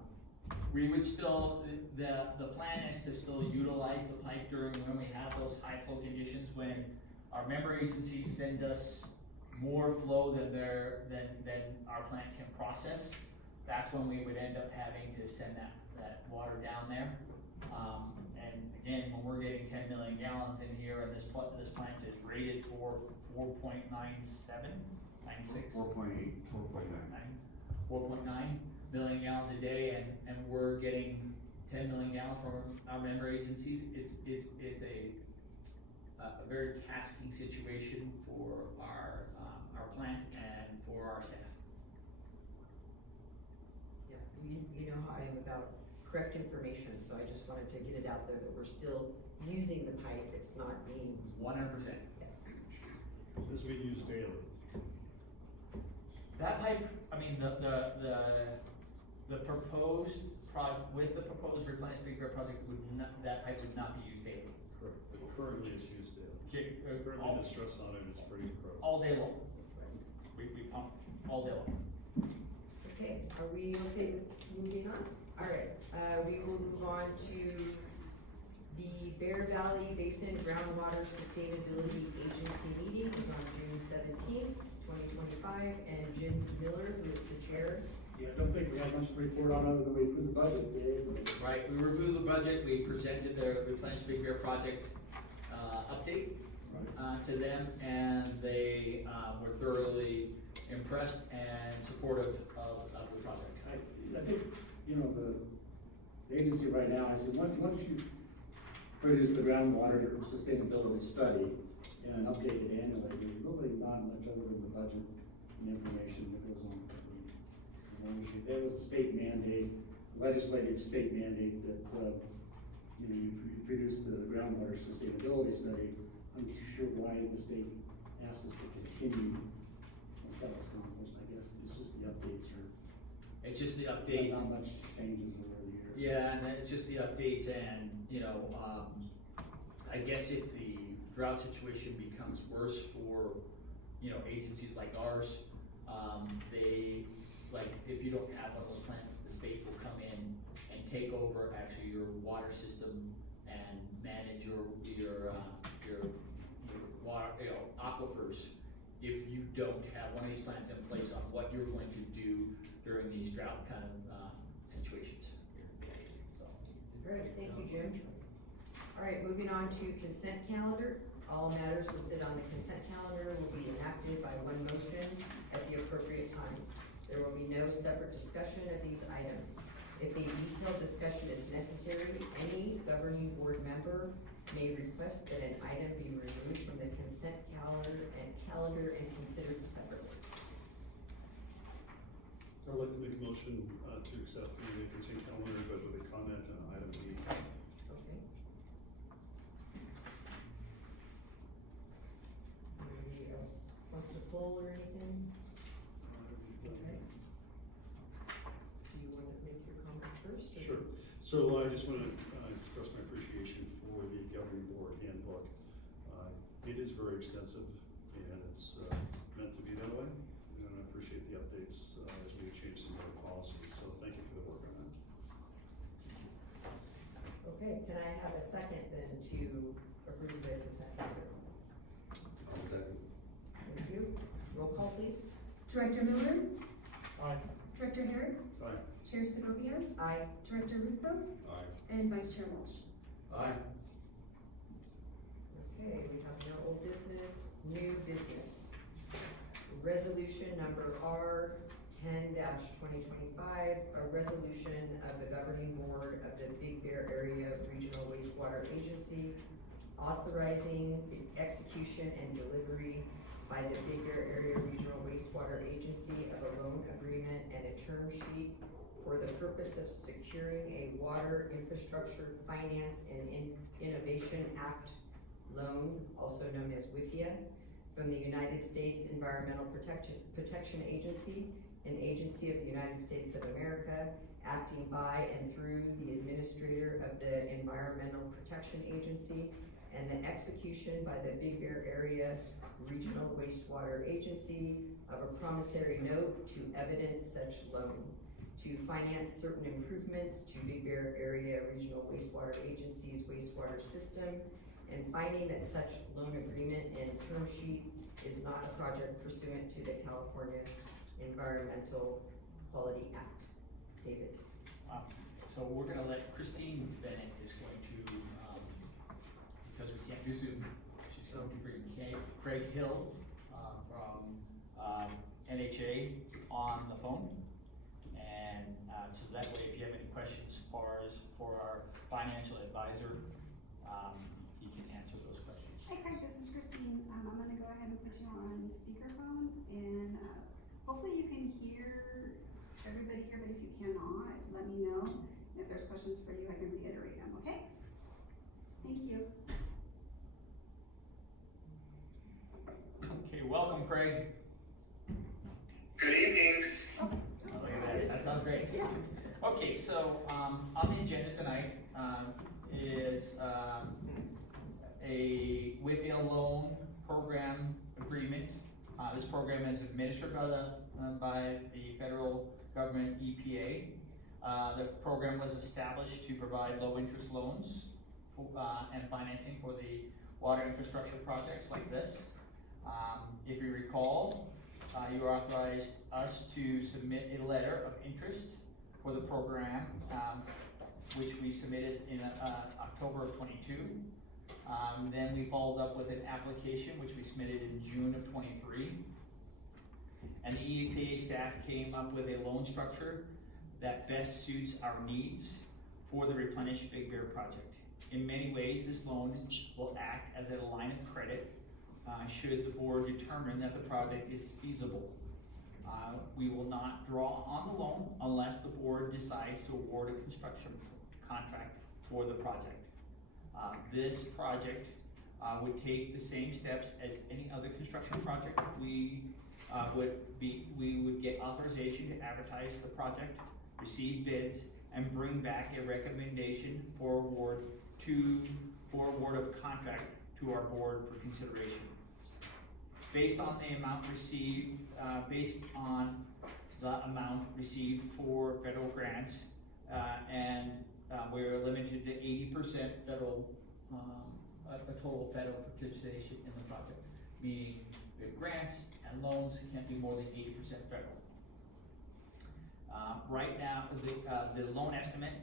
We would still, the plan is to still utilize the pipe during when we have those high flow conditions, when our member agencies send us more flow than our plant can process. That's when we would end up having to send that water down there. And again, when we're getting 10 million gallons in here and this plant is rated for 4.9796. 4.8, 4.9 million gallons a day, and we're getting 10 million gallons from our member agencies. It's a very tasking situation for our plant and for our staff. Yeah, you know how I am about correct information, so I just wanted to get it out there that we're still using the pipe, it's not being, 100%. yes. This is being used daily. That pipe, I mean, the proposed with the proposed replenishment big bear project that pipe would not be used daily. Correct. But currently it's used daily. Currently the stress on it is pretty incredible. All day long. We pump all day long. Okay, are we okay with moving on? All right, we will move on to the Bear Valley Basin Groundwater Sustainability Agency meeting is on June 17th, 2025, and Jim Miller, who is the chair. Yeah, I don't think we have much to report on other than we approved the budget, Dave. Right, we reviewed the budget, we presented the replenished big bear project, update, to them, and they, were thoroughly impressed and supportive of the project. I think, you know, the agency right now, I said, once you produce the groundwater sustainability study and update it annually, there's really not much other than the budget and information that goes on. There was a state mandate, legislative state mandate that, you know, you produce the groundwater sustainability study. I'm not too sure why the state asked us to continue once that was accomplished. I guess it's just the updates are. It's just the updates. Not much changes over the year. Yeah, and then it's just the updates and, you know, I guess if the drought situation becomes worse for, you know, agencies like ours, they, like, if you don't have one of those plants, the state will come in and take over actually your water system and manage your water, you know, aquifers if you don't have one of these plants in place on what you're going to do during these drought kind of, situations. So. Great, thank you, Jim. All right, moving on to consent calendar. All matters listed on the consent calendar will be enacted by one motion at the appropriate time. There will be no separate discussion of these items. If a detailed discussion is necessary, any governing board member may request that an item be removed from the consent calendar and considered separately. I'd like to make a motion, to accept the consent calendar, but with a comment on item B. Okay. Anybody else wants to pull or anything? Okay. Do you want to make your comment first? or- Sure. So I just want to express my appreciation for the governing board handbook. It is very extensive and it's meant to be that way. And I appreciate the updates as we change some of our policies. So thank you for the work on that. Okay, can I have a second then to approve the consent calendar? I'll second. Thank you. Roll call, please. Director Miller, Aye. Director Herrick, Aye. Chair Segovia, Aye. Director Russo, Aye. and Vice Chair Walsh. Aye. Okay, we have no old business, new business. Resolution number R 10-2025, a resolution of the governing board of the Big Bear Area Regional Wastewater Agency authorizing the execution and delivery by the Big Bear Area Regional Wastewater Agency of a loan agreement and a term sheet for the purpose of securing a Water Infrastructure Finance and Innovation Act loan, also known as WIFIA, from the United States Environmental Protection Agency, an agency of the United States of America, acting by and through the administrator of the Environmental Protection Agency, and the execution by the Big Bear Area Regional Wastewater Agency of a promissory note to evidence such loan, to finance certain improvements to Big Bear Area Regional Wastewater Agency's wastewater system, and finding that such loan agreement and term sheet is not a project pursuant to the California Environmental Quality Act. David. So we're gonna let Christine Bennett is going to, because we can't do Zoom, she's going to bring Craig Hill NHA on the phone. And, so that way, if you have any questions for our financial advisor, he can answer those questions. Hi Craig, this is Christine. I'm gonna go ahead and put you on speakerphone and, hopefully you can hear everybody here, but if you cannot, let me know. If there's questions for you, I can reiterate them, okay? Thank you. Okay, welcome, Craig. Good evening. Look at that, that sounds great. Yeah. Okay, so, on the agenda tonight, is, a Whitfield loan program agreement. This program is administered by the federal government EPA. The program was established to provide low-interest loans and financing for the water infrastructure projects like this. If you recall, you authorized us to submit a letter of interest for the program, which we submitted in October of 22. Then we followed up with an application, which we submitted in June of 23. And the EPA staff came up with a loan structure that best suits our needs for the Replenish Big Bear project. In many ways, this loan will act as a line of credit should the board determine that the project is feasible. We will not draw on the loan unless the board decides to award a construction contract for the project. This project would take the same steps as any other construction project. We would get authorization to advertise the project, receive bids, and bring back a recommendation for award of contract to our board for consideration. Based on the amount received, for federal grants, and we're limited to 80% federal, a total federal participation in the project, meaning the grants and loans can't be more than 80% federal. Right now, the loan estimate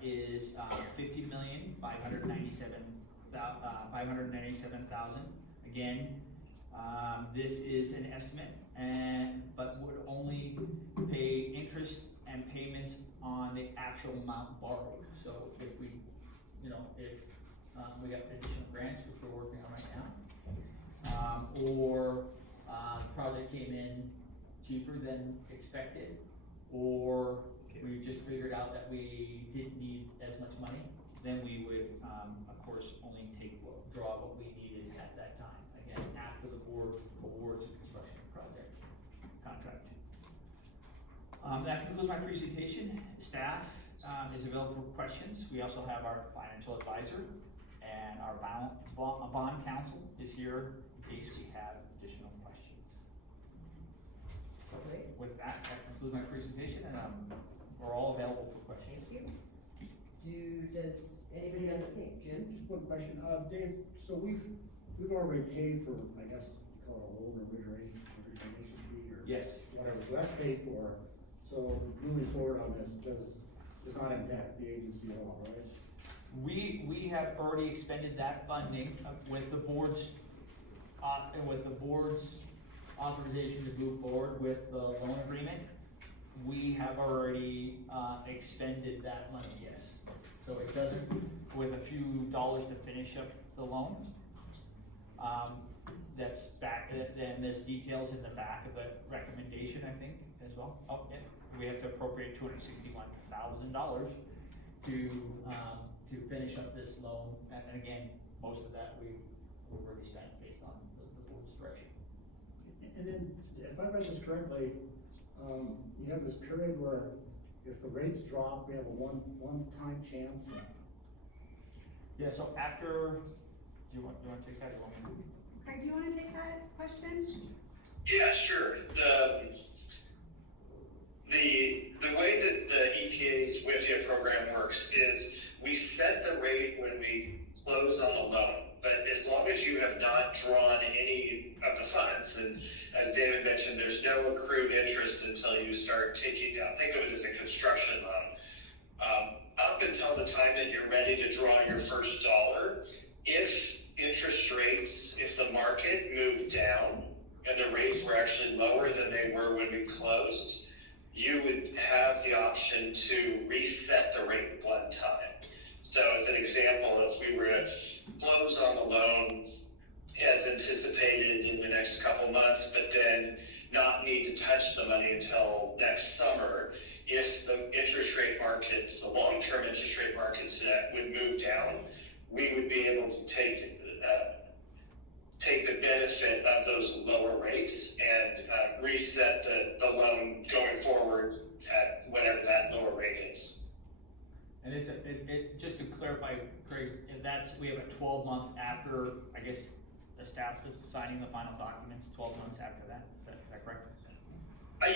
is $50,597,000. Again, this is an estimate, but would only pay interest and payments on the actual amount borrowed. So if we, we got additional grants, which we're working on right now, or the project came in cheaper than expected, or we just figured out that we didn't need as much money, then we would, of course, only draw what we needed at that time. Again, after the board awards the construction project contract. That concludes my presentation. Staff is available for questions. We also have our financial advisor and our bond counsel is here in case we have additional questions. So with that concludes my presentation, and we're all available for questions. Thank you. Does anybody on the page, Jim? Just one question, Dave, so we've already paid for, I guess, you call it a loan origination fee or Yes. whatever, so that's paid for. So moving forward on this does not impact the agency at all, right? We have already expended that funding with the board's authorization to move forward with the loan agreement. We have already expended that money, yes. So it doesn't, with a few dollars to finish up the loan. That's back, then there's details in the back of the recommendation, I think, as well. Oh, yeah, we have to appropriate $261,000 to finish up this loan, and again, most of that we've already spent based on the board's direction. And then, if I read this correctly, you have this period where if the rates drop, we have a one-time chance. Yeah, so after, do you want to take that, or you want me to? Craig, do you wanna take that question? Yeah, sure. The way that the EPA's Whitfield program works is we set the rate when we close on the loan. But as long as you have not drawn any of the funds, and as David mentioned, there's no accrued interest until you start taking down. Think of it as a construction loan. Up until the time that you're ready to draw your first dollar, if interest rates, if the market moved down and the rates were actually lower than they were when we closed, you would have the option to reset the rate one time. So as an example, if we were to close on the loan as anticipated in the next couple months, but then not need to touch the money until next summer, if the interest rate markets, the long-term interest rate markets would move down, we would be able to take the benefit of those lower rates and reset the loan going forward at whatever that lower rate is. And just to clarify, Craig, and we have a 12-month after, I guess, signing the final documents, 12 months after that, is that correct?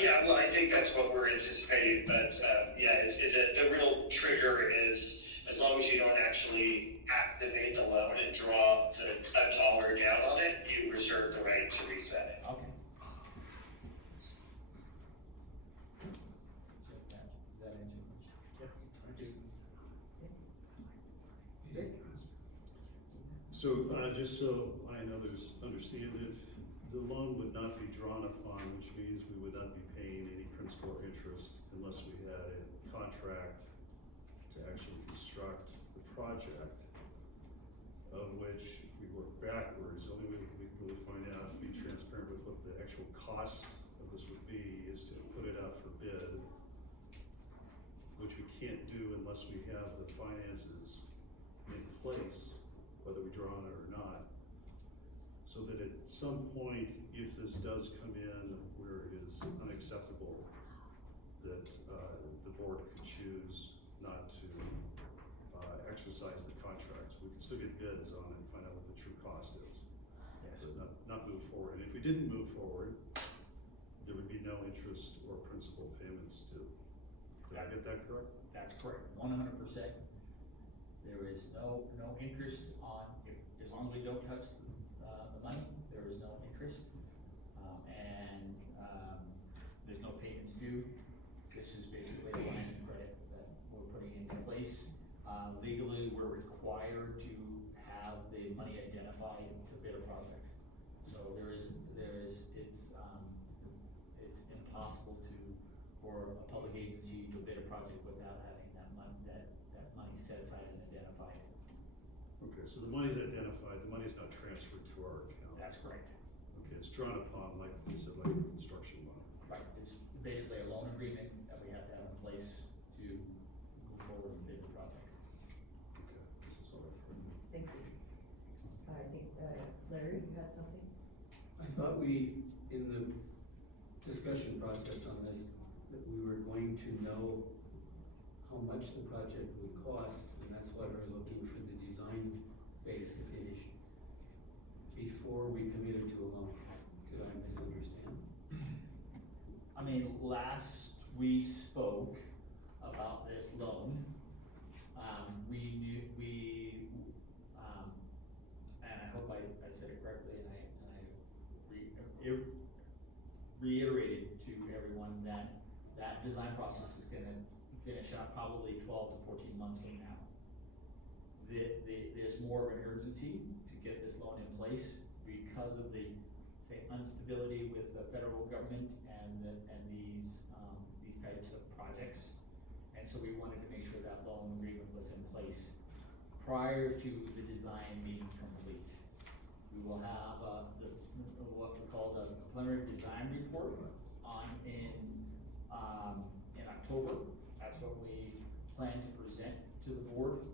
Yeah, well, I think that's what we're anticipating, but the real trigger is as long as you don't actually activate the loan and draw a dollar down on it, you reserve the right to reset it. Okay. So, just so I know understand it, the loan would not be drawn upon, which means we would not be paying any principal or interest unless we had a contract to actually construct the project, of which, if we work backwards, the only way we can really find out, be transparent with what the actual cost of this would be, is to put it out for bid, which we can't do unless we have the finances in place, whether we draw on it or not. So that at some point, if this does come in where it is unacceptable, that the board could choose not to exercise the contract. So we can still get bids on it and find out what the true cost is. Yes. But not move forward. And if we didn't move forward, there would be no interest or principal payments due. Did I get that correct? That's correct, 100%. There is no interest on, as long as we don't touch the money, there is no interest. And there's no payments due. This is basically a line of credit that we're putting into place. Legally, we're required to have the money identified to bid a project. So it's impossible for a public agency to bid a project without having that money set aside and identified. Okay, so the money's identified, the money's not transferred to our account. That's correct. Okay, it's drawn upon, like you said, like a construction loan. Right, it's basically a loan agreement that we have to have in place to move forward and bid the project. Okay, that's all right. Thank you. I think, Larry, you had something? I thought we, in the discussion process on this, that we were going to know how much the project would cost, and that's why we're looking for the design phase to finish before we committed to a loan. Did I misunderstand? I mean, last we spoke about this loan, and I hope I said it correctly, and I reiterated to everyone that design process is gonna finish up probably 12 to 14 months from now. There's more of an urgency to get this loan in place because of the, say, instability with the federal government and these types of projects. And so we wanted to make sure that loan agreement was in place prior to the design being complete. We will have what we call the preliminary design report in October. That's what we plan to present to the board.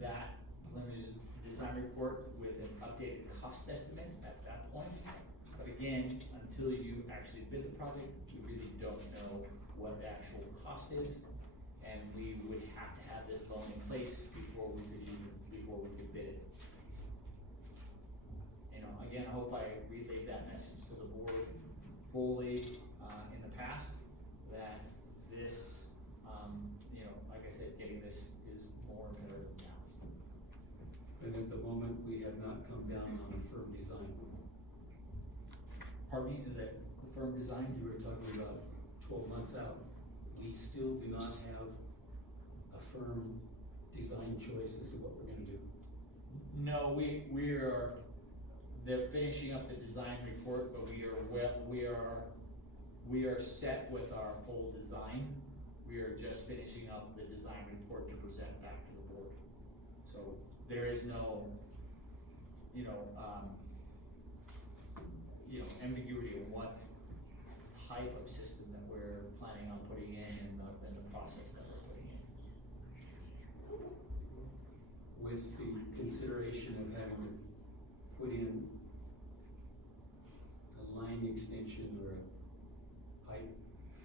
That preliminary design report with an updated cost estimate at that point. But again, until you actually bid the project, you really don't know what the actual cost is. And we would have to have this loan in place before we could bid it. Again, I hope I relayed that message to the board fully in the past, that this, like I said, getting this is more imperative now. And at the moment, we have not come down on a firm design. Pardon me, the firm design? You were talking about 12 months out. We still do not have a firm design choice as to what we're gonna do. No, they're finishing up the design report, but we are set with our whole design. We are just finishing up the design report to present back to the board. So there is no, ambiguity of what type of system that we're planning on putting in and the process that we're putting in. With the consideration of having to put in a line extension or a pipe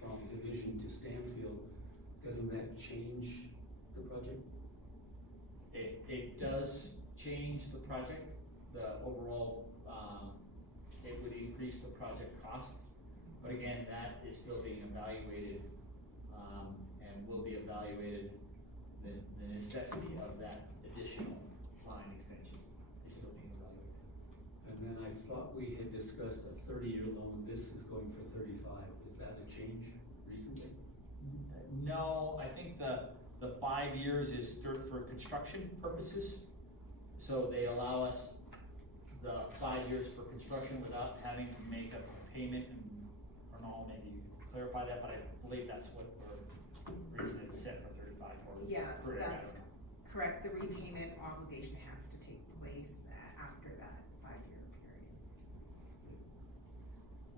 from Division to Stanfield, doesn't that change the project? It does change the project, the overall, it would increase the project cost. But again, that is still being evaluated, and will be evaluated, the necessity of that additional line extension is still being evaluated. And then I thought we had discussed a 30-year loan, this is going for 35, is that a change recently? No, I think the 5 years is for construction purposes. So they allow us the 5 years for construction without having to make a payment, and Arnold, maybe you could clarify that, but I believe that's what the reason it's set for 35 for. is Yeah, for- that's correct. The repayment obligation has to take place after that 5-year period.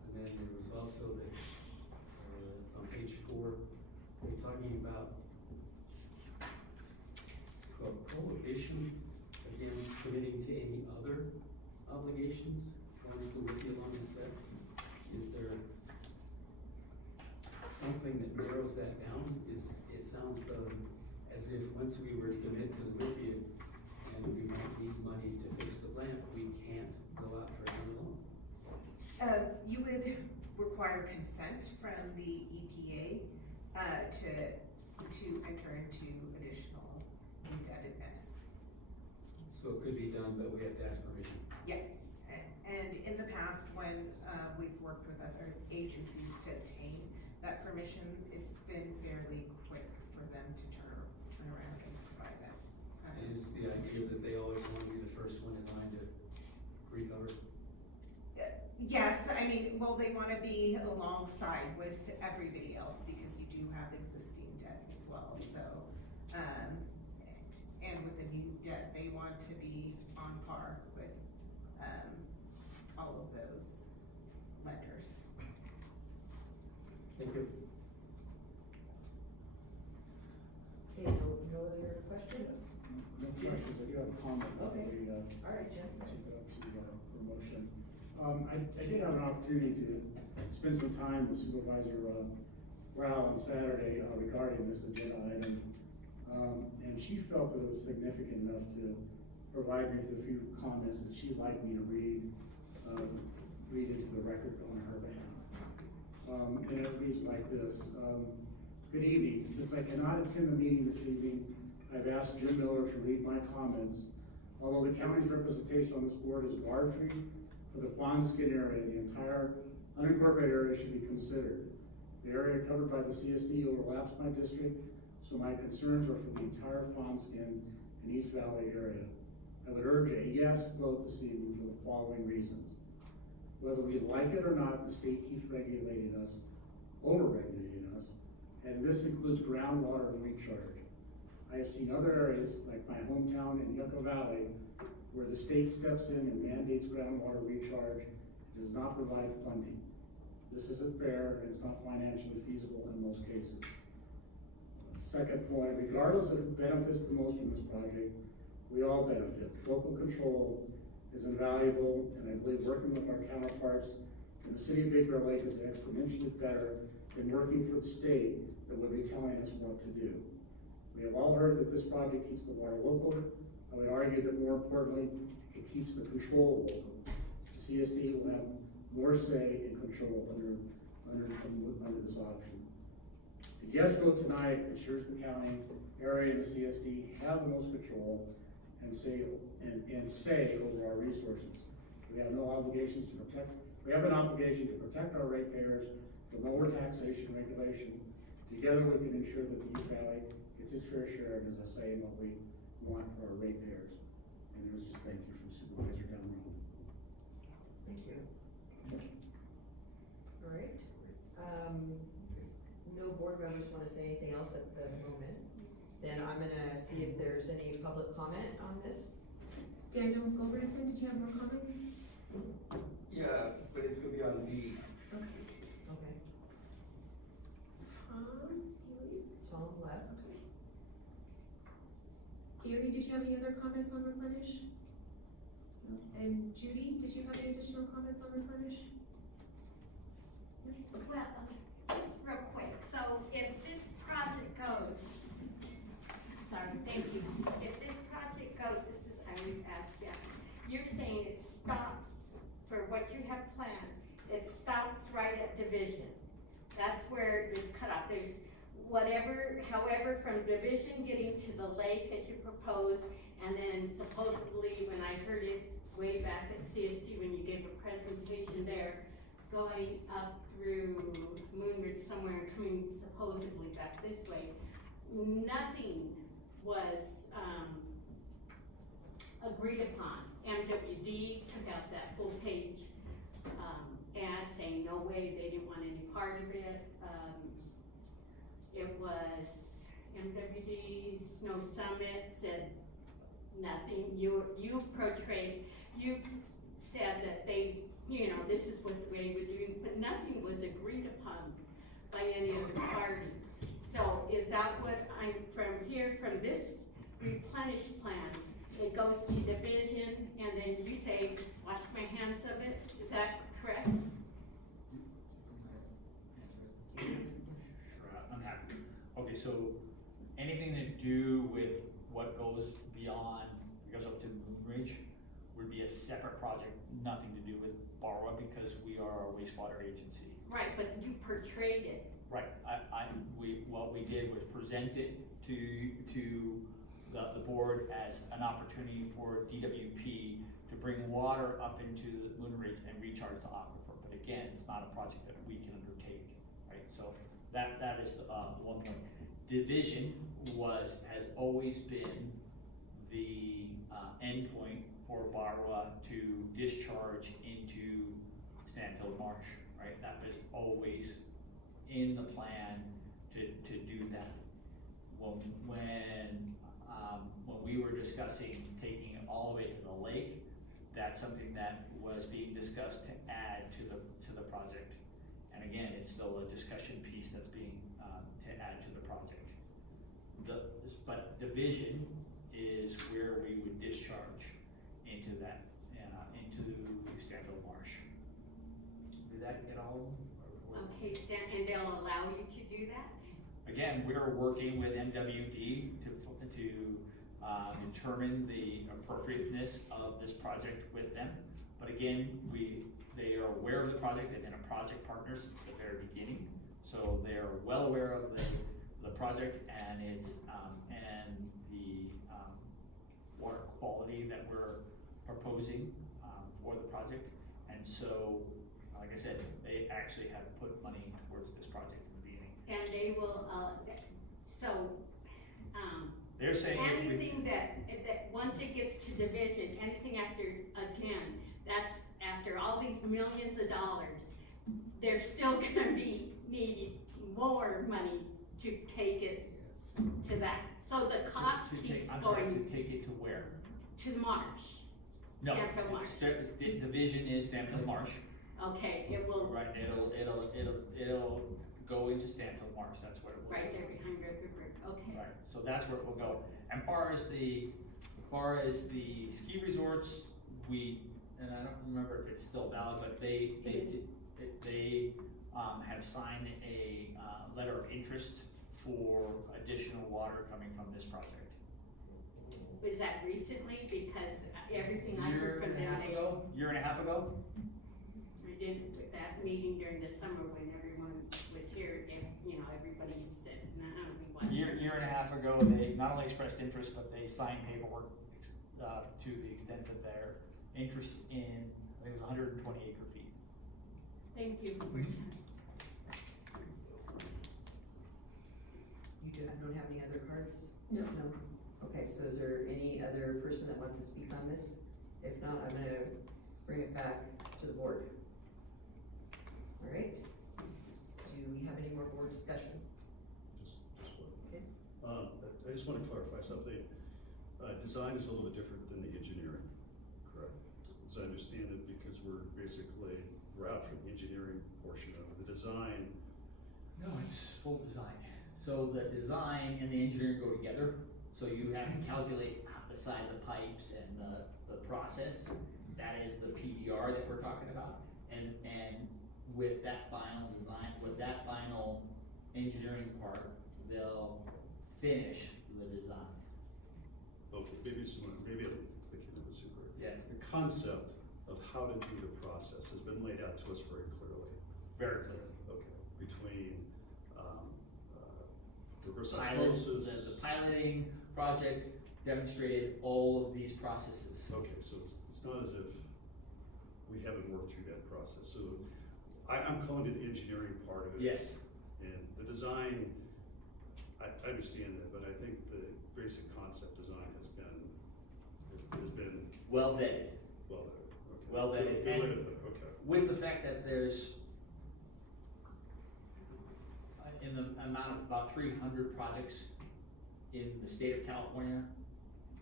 And then there was also the, it's on page 4, we're talking about prohibition against committing to any other obligations once the Whitfield loan is set. Is there something that narrows that down? It sounds though as if once we were to commit to the Whitfield and we might need money to fix the plant, we can't go out for another loan. You would require consent from the EPA to enter into additional indebtedness. So it could be done, but we have to ask permission. Yeah, and in the past, when we've worked with other agencies to obtain that permission, it's been fairly quick for them to turn around and provide that. Is the idea that they always want to be the first one in line to recover? Yes, I mean, well, they wanna be alongside with everybody else because you do have existing debt as well, so, and with the new debt, they want to be on par with, all of those lenders. Thank you. Okay, no other questions? No questions, I do have a comment. Okay. We, All right, Jen. take it up to promotion. I did have an opportunity to spend some time with Supervisor Rao on Saturday regarding this agenda item. And she felt that it was significant enough to provide me with a few comments that she'd like me to read into the record on her behalf. And it reads like this. Good evening. Since I cannot attend the meeting this evening, I've asked Jim Miller to read my comments. Although the county's representation on this board is largely for the Fawnskin area, the entire unincorporated area should be considered. The area covered by the CSD overlaps my district, so my concerns are for the entire Fawnskin and East Valley area. I would urge a yes vote this evening for the following reasons. Whether we like it or not, the state keeps regulating us, over-regulating us, and this includes groundwater and recharge. I have seen other areas, like my hometown in Yucca Valley, where the state steps in and mandates groundwater recharge, does not provide funding. This isn't fair and it's not financially feasible in most cases. Second point, regardless of who benefits the most from this project, we all benefit. Local control is invaluable, and I believe working with our counterparts in the city of Big Bear Lake is exponentially better than working for the state that would be telling us what to do. We have all heard that this project keeps the water local. I would argue that more importantly, it keeps the control local. The CSD will have more say and control under this option. The yes vote tonight ensures the county, area, and the CSD have the most control and say over our resources. We have no obligations to protect. We have an obligation to protect our ratepayers, to lower taxation regulation. Together, we can ensure that the East Valley gets its fair share and is a say in what we want for our ratepayers. And it was just thank you from Supervisor down the road. thank you. All right, no board members wanna say anything else at the moment, then I'm gonna see if there's any public comment on this. Daniel Goldbranson, did you have more comments? Yeah, but it's gonna be on B. Okay. Okay, Tom, Haley? Tom left. Gary, did you have any other comments on replenish? No. And Judy, did you have any additional comments on replenish? Well, just real quick, so if this project goes, sorry, thank you. If this project goes, this is, I would ask, yeah, you're saying it stops for what you have planned, it stops right at Division. That's where this cutoff, there's whatever, however, from Division getting to the lake as you proposed, and then supposedly, when I heard it way back at CSD, when you gave a presentation there, going up through Moonridge somewhere and coming supposedly back this way, nothing was, agreed upon. MWD took out that full page, ad saying no way, they didn't want any part of it. It was MWD, Snow Summit said nothing. You said that they, this is what they were doing, but nothing was agreed upon by any other party. So is that what I'm, from this replenish plan, it goes to Division, and then you say, wash my hands of it, is that correct? Sure, I'm happy. Okay, so anything to do with what goes beyond, goes up to Moonridge would be a separate project, nothing to do with Barwa because we are a wastewater agency. Right, but you portrayed it. Right, what we did was present it to the board as an opportunity for DWP to bring water up into the Moonridge and recharge the aquifer. But again, it's not a project that we can undertake, right? So that is one point. Division has always been the endpoint for Barwa to discharge into Stanfield Marsh, right? That was always in the plan to do that. When we were discussing taking it all the way to the lake, that's something that was being discussed to add to the project. And again, it's still a discussion piece that's being to add to the project. But Division is where we would discharge into that, into Stanfield Marsh. Did that get all of them? Okay, and they'll allow you to do that? Again, we're working with MWD to determine the appropriateness of this project with them. But again, they are aware of the project. They've been a project partner since the very beginning, so they are well aware of the project and its and the water quality that we're proposing for the project. And so, like I said, they actually have put money towards this project in the beginning. And they will, They're saying anything that once it gets to Division, anything after, again, that's after all these millions of dollars, they're still gonna be needing more money to take it to that. So the cost keeps going. To take it to where? To the marsh. No, Stanfield Marsh. the division is Stanfield Marsh. Okay, it will. Right, it'll go into Stanfield Marsh, that's where it will go. Right there behind River Brook, okay. Right, so that's where it will go. And far as the ski resorts, and I don't remember if it's still valid, but they have signed a letter of interest for additional water coming from this project. Was that recently? Because everything I heard from them, Year and a half ago? we did that meeting during the summer when everyone was here, and, everybody said, nah, we want. Year and a half ago, they not only expressed interest, but they signed paperwork to the extent of their interest in, I think it was 120 acre feet. Thank you. You don't have any other cards? No. No? Okay, so is there any other person that wants to speak on this? If not, I'm gonna bring it back to the board. All right, do we have any more board discussion? Just one. Okay. I just wanna clarify something. Design is a little bit different than the engineering, correct? As I understand it, because we're out from the engineering portion of it. The design, No, it's full design. So the design and the engineering go together, so you have to calculate the size of pipes and the process. That is the PDR that we're talking about. And with that final design, with that final engineering part, they'll finish the design. okay, maybe I'm thinking of this incorrectly. Yes. The concept of how to do the process has been laid out to us very clearly. Very clearly. Okay, between, reverse Pilot, osmosis. the piloting project demonstrated all of these processes. Okay, so it's not as if we haven't worked through that process, so I'm calling it the engineering part of it. Yes. And the design, I understand that, but I think the basic concept design has been Well vetted. well vetted, okay. Well vetted. Good way to And put it, okay. with the fact that there's in the amount of about 300 projects in the state of California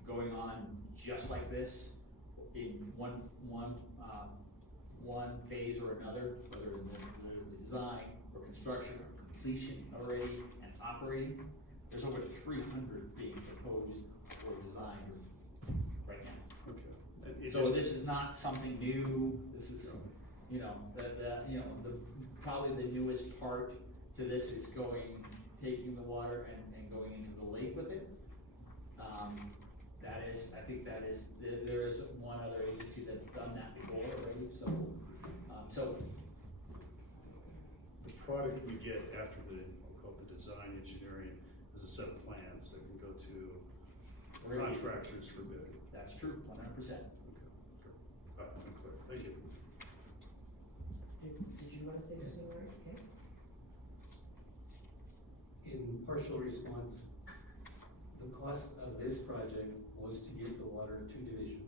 going on just like this in one phase or another, whether the design or construction or completion already and operating. There's over 300 being proposed or designed right now. Okay. And it So just- this is not something new, this is, you know, probably the newest part to this is taking the water and going into the lake with it. I think there is one other agency that's done that before already, so. The product we get after I'll call it the design engineering, is a set of plans that can go to contractors for bidding. That's true, 100%. Okay, I'm clear, thank you. Did you wanna say something, Lori? Okay. In partial response, the cost of this project was to get the water to Division.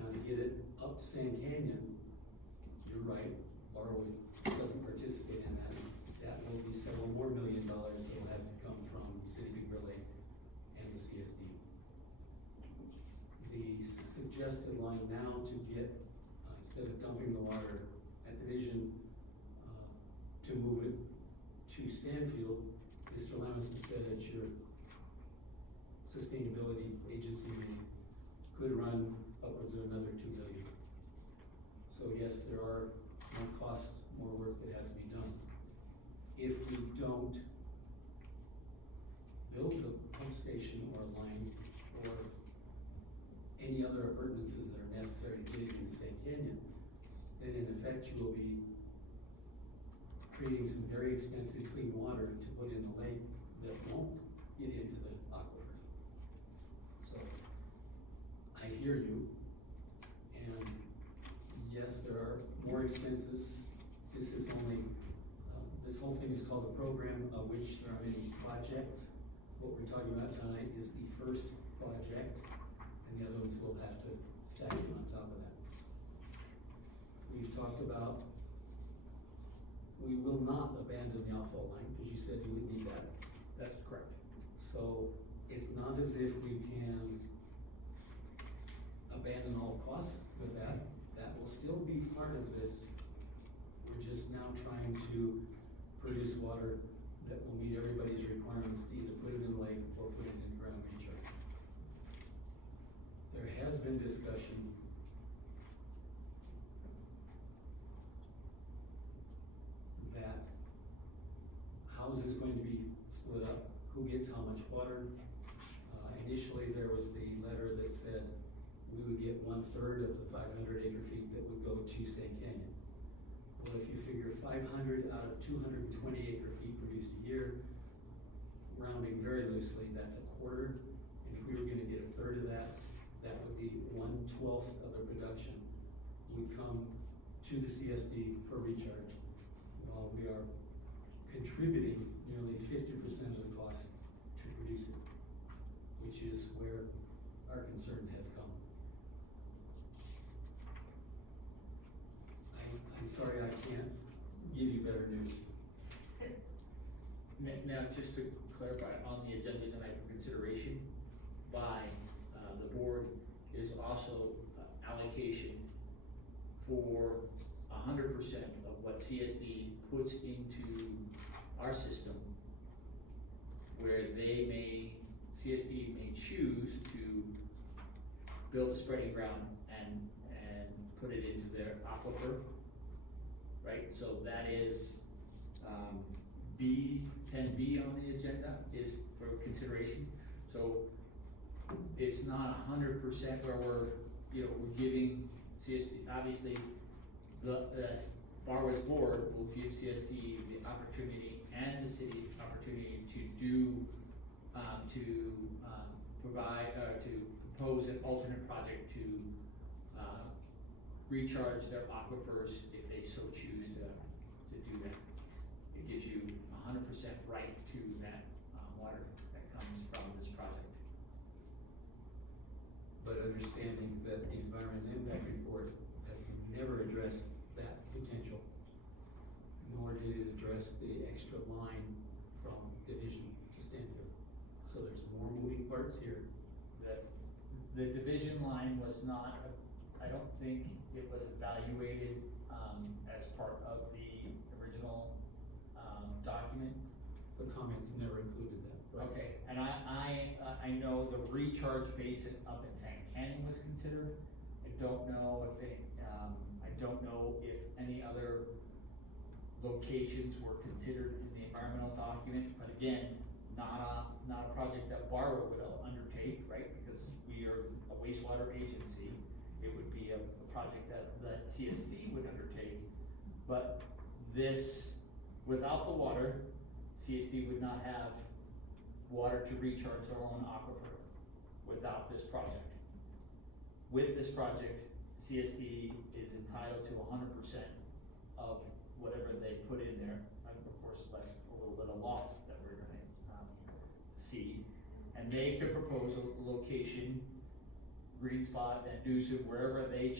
Now, to get it up to Sand Canyon, you're right, Laurel doesn't participate in that. That will be several more $1 million that will have to come from City of Big Bear Lake and the CSD. The suggested line now to get, instead of dumping the water at Division, to move it to Stanfield, Mr. Lamison said at your sustainability agency meeting, could run upwards of another $2 million. So yes, there are more costs, more work that has to be done. If we don't build a pump station or a line or any other appurtenances that are necessary to get it into Sand Canyon, then in effect you will be creating some very expensive clean water to put in the lake that won't get into the aquifer. So, I hear you, and yes, there are more expenses. This is only, this whole thing is called a program, of which there are many projects. What we're talking about tonight is the first project, and the other ones will have to stack in on top of that. We've talked about, we will not abandon the outfall line, because you said you would need that. That's correct. So it's not as if we can abandon all costs with that. That will still be part of this. We're just now trying to produce water that will meet everybody's requirements to either put it in the lake or put it in ground recharge. There has been discussion that how is this going to be split up? Who gets how much water? Initially, there was the letter that said we would get 1/3 of the 500 acre feet that would go to Sand Canyon. Well, if you figure 500 out of 220 acre feet produced a year, rounding very loosely, that's a quarter. And if we were gonna get 1/3 of that, that would be 1/12 of the production would come to the CSD for recharge, while we are contributing nearly 50% of the cost to produce it, which is where our concern has come. sorry, I can't give you better news. Now, just to clarify, on the agenda tonight for consideration by, the board is also allocation for 100% of what CSD puts into our system, where CSD may choose to build a spreading ground and put it into their aquifer, right? So that is, 10B on the agenda is for consideration. So it's not 100% where we're giving CSD, obviously, the Barwood board will give CSD the opportunity and the city opportunity to provide, to propose an alternate project to, recharge their aquifers if they so choose to do that. It gives you 100% right to that, water that comes from this project. But understanding that the environmental impact report has never addressed that potential, nor did it address the extra line from Division to Stanfield. So there's more moving parts here. The division line was not, I don't think it was evaluated, as part of the original, document. The comments never included that, right? Okay, and I know the recharge basin up in San Canyon was considered. I don't know if any other locations were considered in the environmental document, but again, not a project that Barwood would undertake, right? Because we are a wastewater agency, it would be a project that CSD would undertake. But this, without the water, CSD would not have water to recharge their own aquifer without this project. With this project, CSD is entitled to 100% of whatever they put in there, and of course, less a little bit of loss that we're gonna, see. And they could propose a location, Green Spot and Doosan, wherever they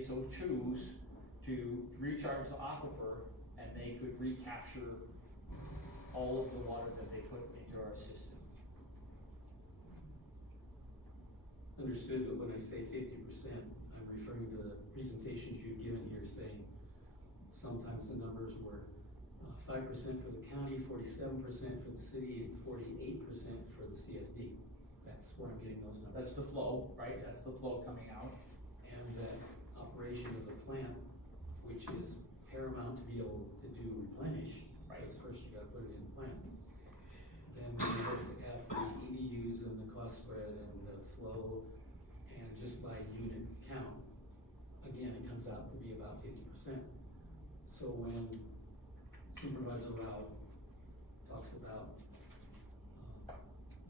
so choose, to recharge the aquifer, and they could recapture all of the water that they put into our system. Understood, but when I say 50%, I'm referring to the presentations you've given here saying sometimes the numbers were 5% for the county, 47% for the city, and 48% for the CSD. That's where I'm getting those numbers. That's the flow, right? That's the flow coming out. And the operation of the plant, which is paramount to be able to do replenish, right? Because first you gotta put it in the plant. Then we look at the EDUs and the cost spread and the flow, and just by unit count, again, it comes out to be about 50%. So when Supervisor Rao talks about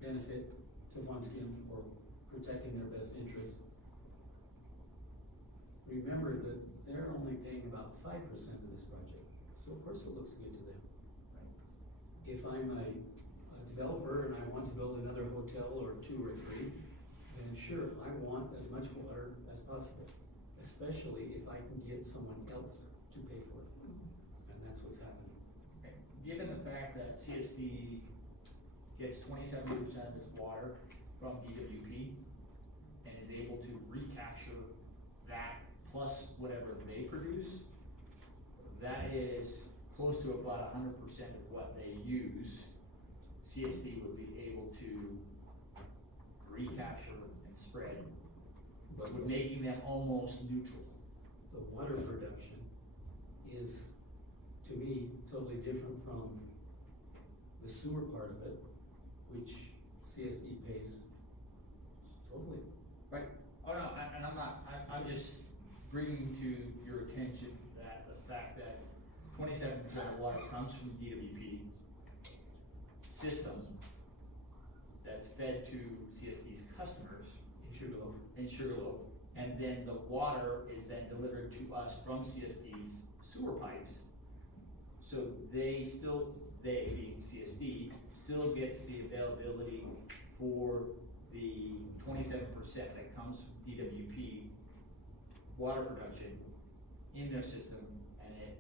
benefit to OneSkin or protecting their best interests, remember that they're only paying about 5% of this project. So of course it looks good to them. Right? If I'm a developer and I want to build another hotel or 2 or 3, then sure, I want as much water as possible, especially if I can get someone else to pay for it. And that's what's happening. Given the fact that CSD gets 27% of its water from DWP and is able to recapture that plus whatever they produce, that is close to about 100% of what they use. CSD would be able to recapture and spread, but with making them almost neutral. The water production is, to me, totally different from the sewer part of it, which CSD pays totally. Right. Oh, no, and I'm just bringing to your attention that the fact that 27% of water comes from DWP system that's fed to CSD's customers in Sugarloaf, and then the water is then delivered to us from CSD's sewer pipes. So they being CSD, still gets the availability for the 27% that comes from DWP water production in their system,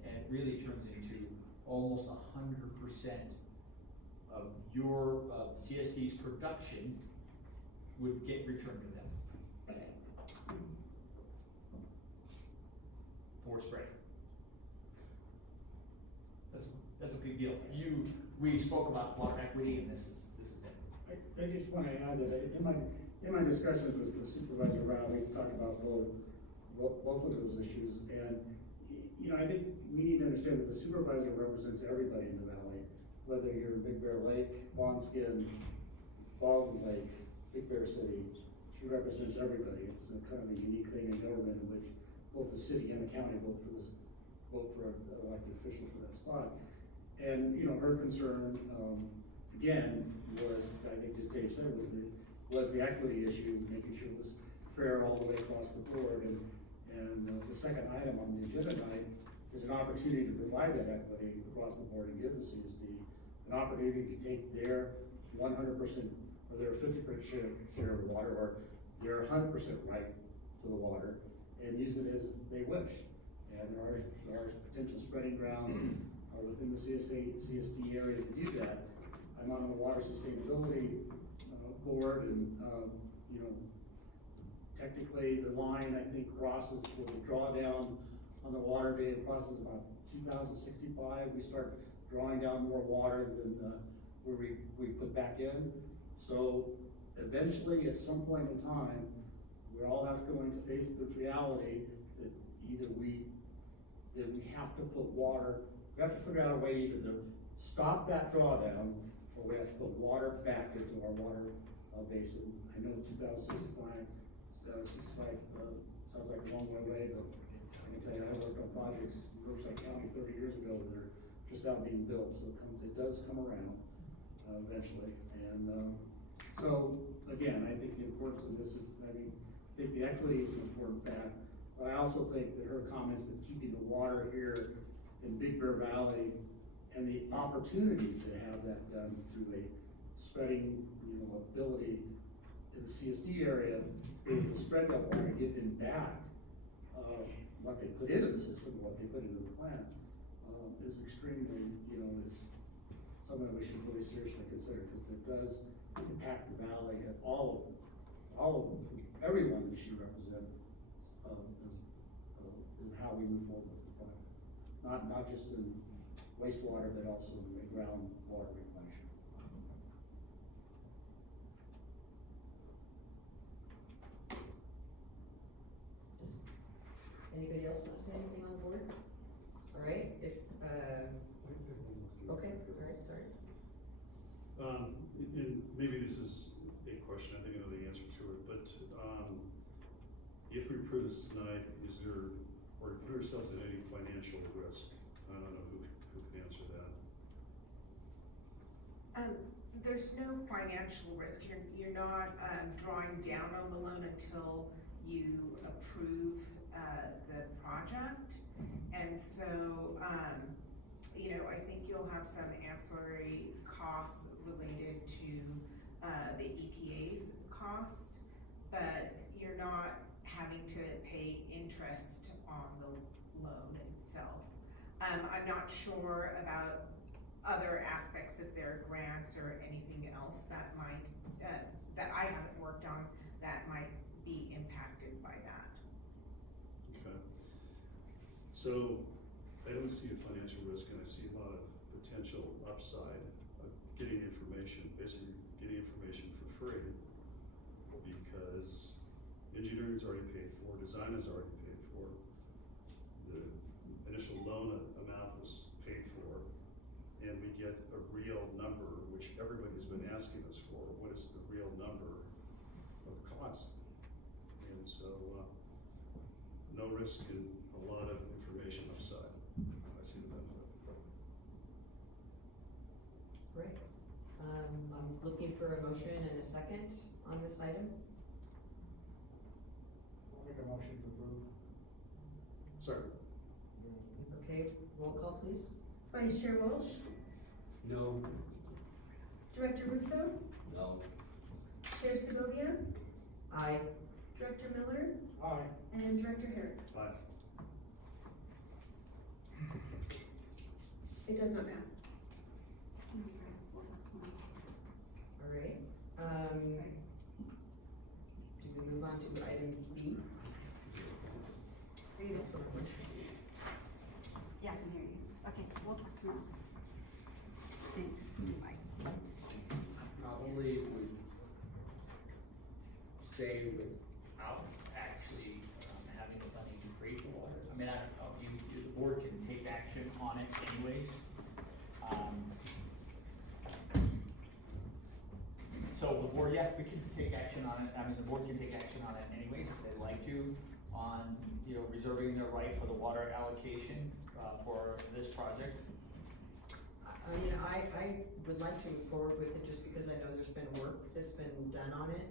and it really turns into almost 100% of your, CSD's production would get returned to them. For spraying. That's a big deal. We spoke about water equity, and this is it. I just wanna add that in my discussions with the Supervisor Rao, we talked about both of those issues, and, you know, I think we need to understand that the supervisor represents everybody in the valley, whether you're in Big Bear Lake, Bonskin, Baldwin Lake, Big Bear City, she represents everybody. It's a kind of a unique thing in government in which both the city and the county vote for an elected official for that spot. And, you know, her concern, again, was, I think as Dave said, was the equity issue, making sure it was fair all the way across the board. And the second item on the agenda tonight is an opportunity to provide that equity across the board and give the CSD an opportunity to take their 100%, or their 50% share of the water, or their 100% right to the water, and use it as they wish. And there are potential spreading grounds within the CSD area to do that. I'm on the water sustainability board, and you know, technically the line I think crosses with the drawdown on the water data crosses about 2065. We start drawing down more water than where we put back in. So eventually, at some point in time, we're all going to face the reality that either we have to put water. We have to figure out a way either to stop that drawdown, or we have to put water back into our water basin. I know 2065 sounds like a long way away, but I can tell you, I worked on projects in Riverside County 30 years ago that are just now being built, so it does come around eventually. And so again, I think the importance of this is, I think the equity is an important fact, but I also think that her comments that keeping the water here in Big Bear Valley and the opportunity to have that done through a spreading, you know, ability in the CSD area, being able to spread that water and get them back, what they put into the system, what they put into the plant, is extremely, you know, is something that we should really seriously consider, because it does impact the valley and all of everyone that she represents, is how we move forward with the project. Not just in wastewater, but also in the groundwater reclamation. Anybody else want to say anything on the board? All right, okay, all right, sorry. And maybe this is a question, I think I know the answer to it, but, if we approve this tonight, is there, or put ourselves at any financial risk? I don't know who can answer that. There's no financial risk. You're not, drawing down on the loan until you approve, the project. And so, you know, I think you'll have some ancillary costs related to, the EPA's cost, but you're not having to pay interest on the loan itself. I'm not sure about other aspects, if there are grants or anything else that might, that I haven't worked on, that might be impacted by that. Okay. So I don't see a financial risk, and I see a lot of potential upside of getting information, basically getting information for free, because engineering's already paid for, design is already paid for, the initial loan amount was paid for, and we get a real number, which everybody's been asking us for. What is the real number of cost? And so, no risk and a lot of information upside. I see the benefit. Great. I'm looking for a motion and a second on this item. I'll make a motion to approve. Sorry. Okay, roll call please. Vice Chair Walsh, No. Director Russo, No. Chair Segovia, Aye. Director Miller, Aye. and Director Herrick. Aye. It does not pass. Alright, do we move on to item B? Yeah, I can hear you. Okay, we'll talk tomorrow. Thanks. Bye. Probably would say without actually having the money to create the water. I mean, I don't know, the board can take action on it anyways. So the board, yeah, we can take action on it, I mean, the board can take action on it anyways, if they'd like to, on, reserving their right for the water allocation, for this project. I mean, I would like to move forward with it just because I know there's been work that's been done on it.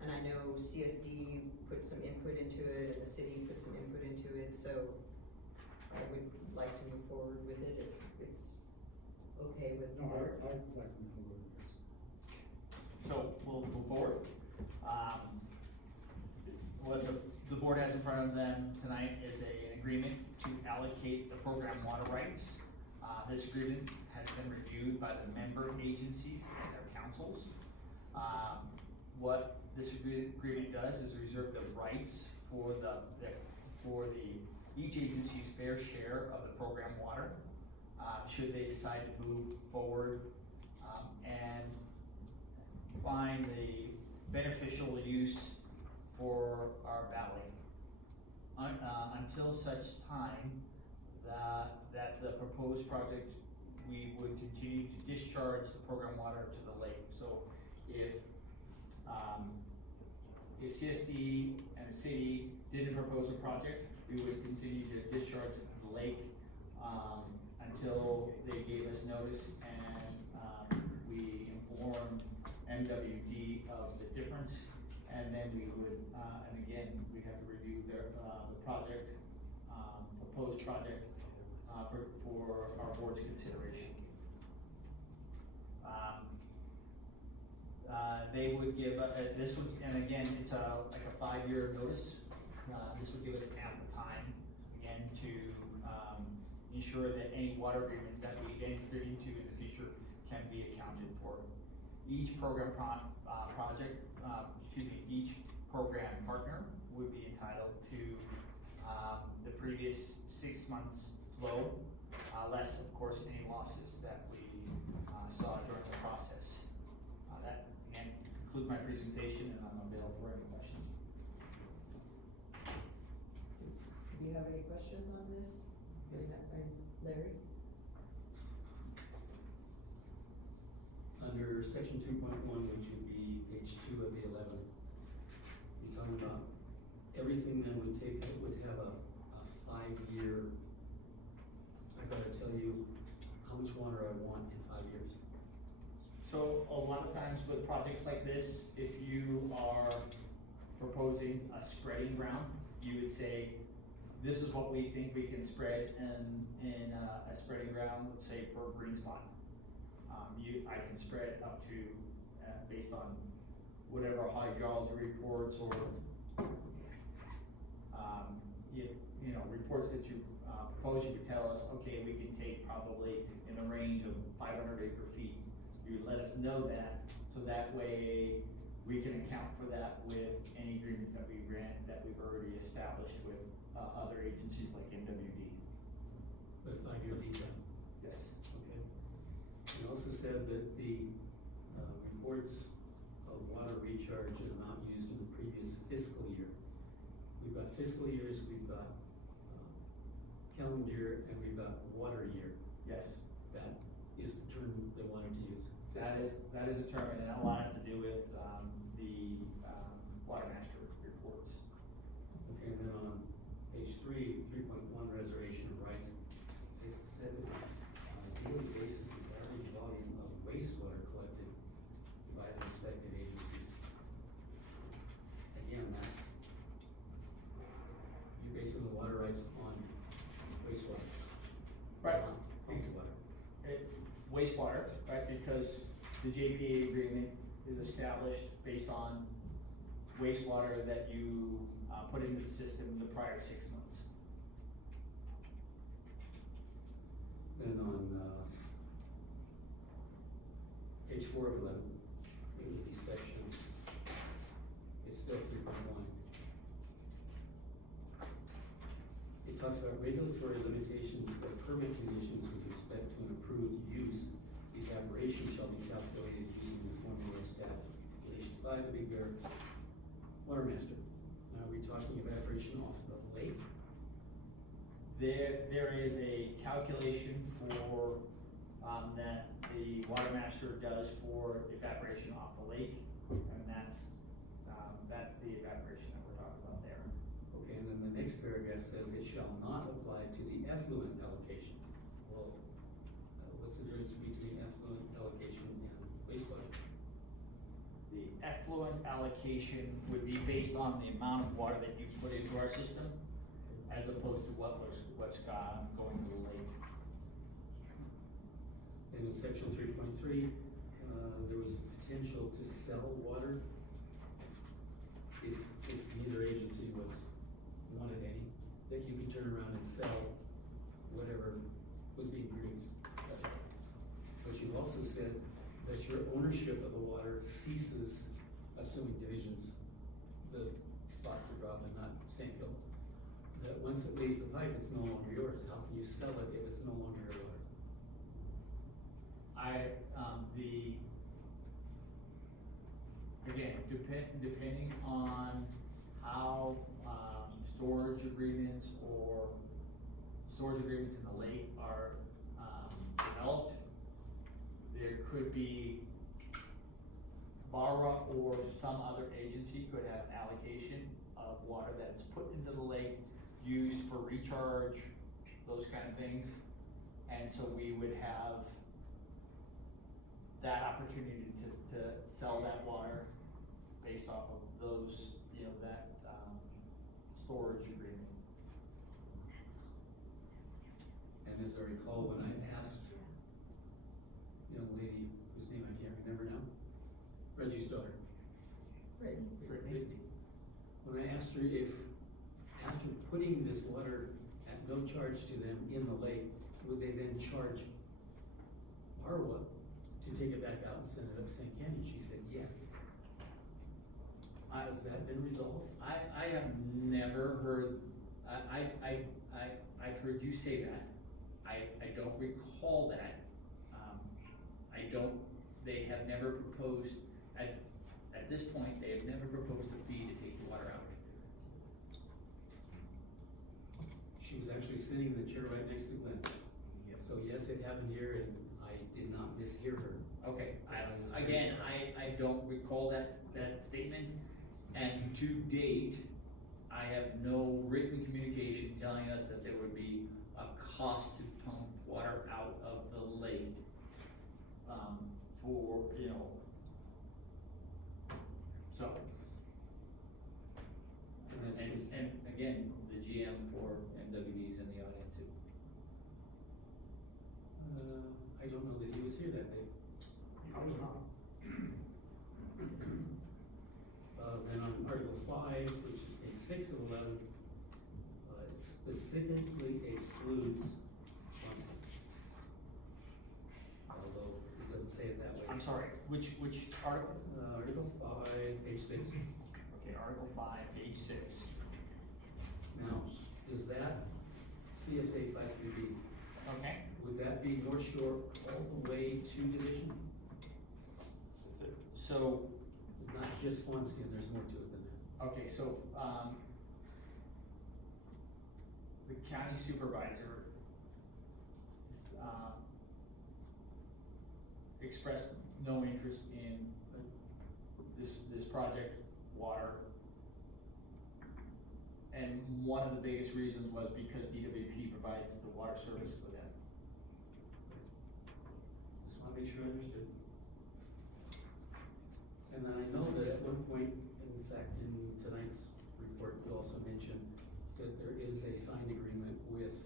And I know CSD put some input into it and the city put some input into it, so I would like to move forward with it if it's okay with the No, board. I'd like to move forward with this. So we'll move forward. What the board has in front of them tonight is an agreement to allocate the program water rights. This agreement has been reviewed by the member agencies and their councils. What this agreement does is reserve the rights for each agency's fair share of the program water, should they decide to move forward, and find the beneficial use for our valley. Until such time that the proposed project, we would continue to discharge the program water to the lake. So if CSD and the city didn't propose a project, we would continue to discharge it to the lake, until they gave us notice and, we informed MWD of the difference, and then we would, and again, we'd have to review the project, proposed project, for our board's consideration. They would give, this would, and again, it's like a 5-year notice. This would give us ample time, again, to, ensure that any water agreements that we enter into in the future can be accounted for. Each program each program partner would be entitled to, the previous 6 months flow, less, of course, any losses that we, saw during the process. That, again, concludes my presentation, and I'm available for any questions. Do you have any questions on this? Larry? Under section 2.1, which would be page 2 of the 11, you're talking about everything that would have a 5-year, I gotta tell you how much water I want in 5 years. So a lot of times with projects like this, if you are proposing a spreading ground, you would say, this is what we think we can spread in a spreading ground, let's say for a green spot. I can spread up to, based on whatever hydrology reports or, reports that you propose, you would tell us, okay, we can take probably in the range of 500 acre feet. You would let us know that, so that way we can account for that with any agreements that we grant, that we've already established with other agencies like MWD. But a 5-year lead time. Yes. Okay. You also said that the reports of water recharge and amount used in the previous fiscal year. We've got fiscal years, we've got calendar year, and we've got water year. Yes. That is the term they wanted to use. That is a term, and a lot has to do with the water master reports. Okay, and then on page 3.1, reservation of rights, it said that on a daily basis, the average volume of wastewater collected by the respective agencies. Again, you're basing the water rights on wastewater. Right. Not wastewater. Wastewater, right, because the JPA agreement is established based on wastewater that you put into the system the prior 6 months. page 4 of 11, with these sections, it's still 3.1. It talks about regulatory limitations or permit conditions with respect to an approved use. Evaporation shall be calculated using the formula established by the Big Bear Water Master. Now, are we talking evaporation off the lake? There is a calculation for, that the water master does for evaporation off the lake, and that's the evaporation that we're talking about there. Okay, and then the next paragraph says it shall not apply to the effluent allocation. Well, what's the difference between effluent allocation and wastewater? The effluent allocation would be based on the amount of water that you put into our system, as opposed to what's going to the lake. And in section 3.3, there was potential to sell water if neither agency wanted any, that you could turn around and sell whatever was being produced. But you've also said that your ownership of the water ceases, assuming divisions the spot for drop and not Stanfield. That once it leaves the pipe, it's no longer yours. How can you sell it if it's no longer your water? Depending on how, storage agreements in the lake are, developed, there could be Barra or some other agency could have an allocation of water that's put into the lake, used for recharge, those kind of things. And so we would have that opportunity to sell that water based off of those, that, storage agreement. And as I recall, when I asked young lady, whose name I can't remember now, Reggie's daughter. Brittany. When I asked her if, after putting this water at no charge to them in the lake, would they then charge Arwa to take it back out and send it up St. Canyon? She said yes. Has that been resolved? I have never heard, I've heard you say that. I don't recall that. They have never proposed, at this point, they have never proposed a fee to take the water out. She was actually sitting in the chair right next to Glenn. So yes, it happened here, and I did not mishear her. Okay, I don't recall that statement, and to date, I have no written communication telling us that there would be a cost to pump water out of the lake, for, so. And again, the GM for MWD's in the audience too. I don't know that he was here that day. I was not. Then on Article 5, which is page 6 of 11, it specifically excludes Swansea. Although it doesn't say it that way. I'm sorry, which article? Article 5, page 6. Okay, Article 5, page 6. Now, is that CSA 53B? Okay. Would that be North Shore all the way to Division? So, Not just Swansea, and there's more to it than that. okay, so, the county supervisor, expressed no interest in this project, water. And one of the biggest reasons was because DWP provides the water service for them. Just wanna make sure I understood. And then I know that at one point, in fact, in tonight's report, you also mentioned that there is a signed agreement with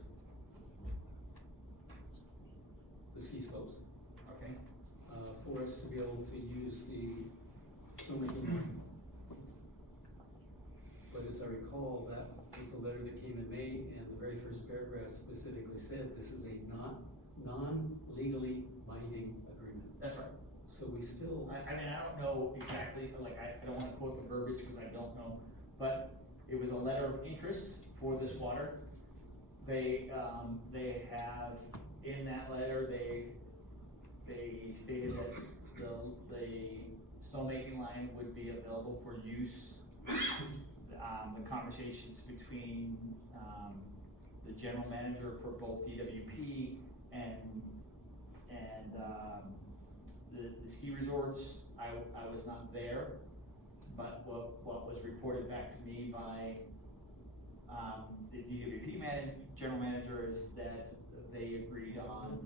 the ski slopes, Okay. for us to be able to use the filmmaking. But as I recall, that was the letter that came in May, and the very first paragraph specifically said, this is a non-legally binding agreement. That's right. So we still, I mean, I don't know exactly, like, I don't wanna quote the verbiage, cause I don't know, but it was a letter of interest for this water. They have, in that letter, they stated that the snowmaking line would be available for use. The conversations between, the general manager for both DWP and the ski resorts, I was not there, but what was reported back to me by, the DWP general manager is that they agreed on,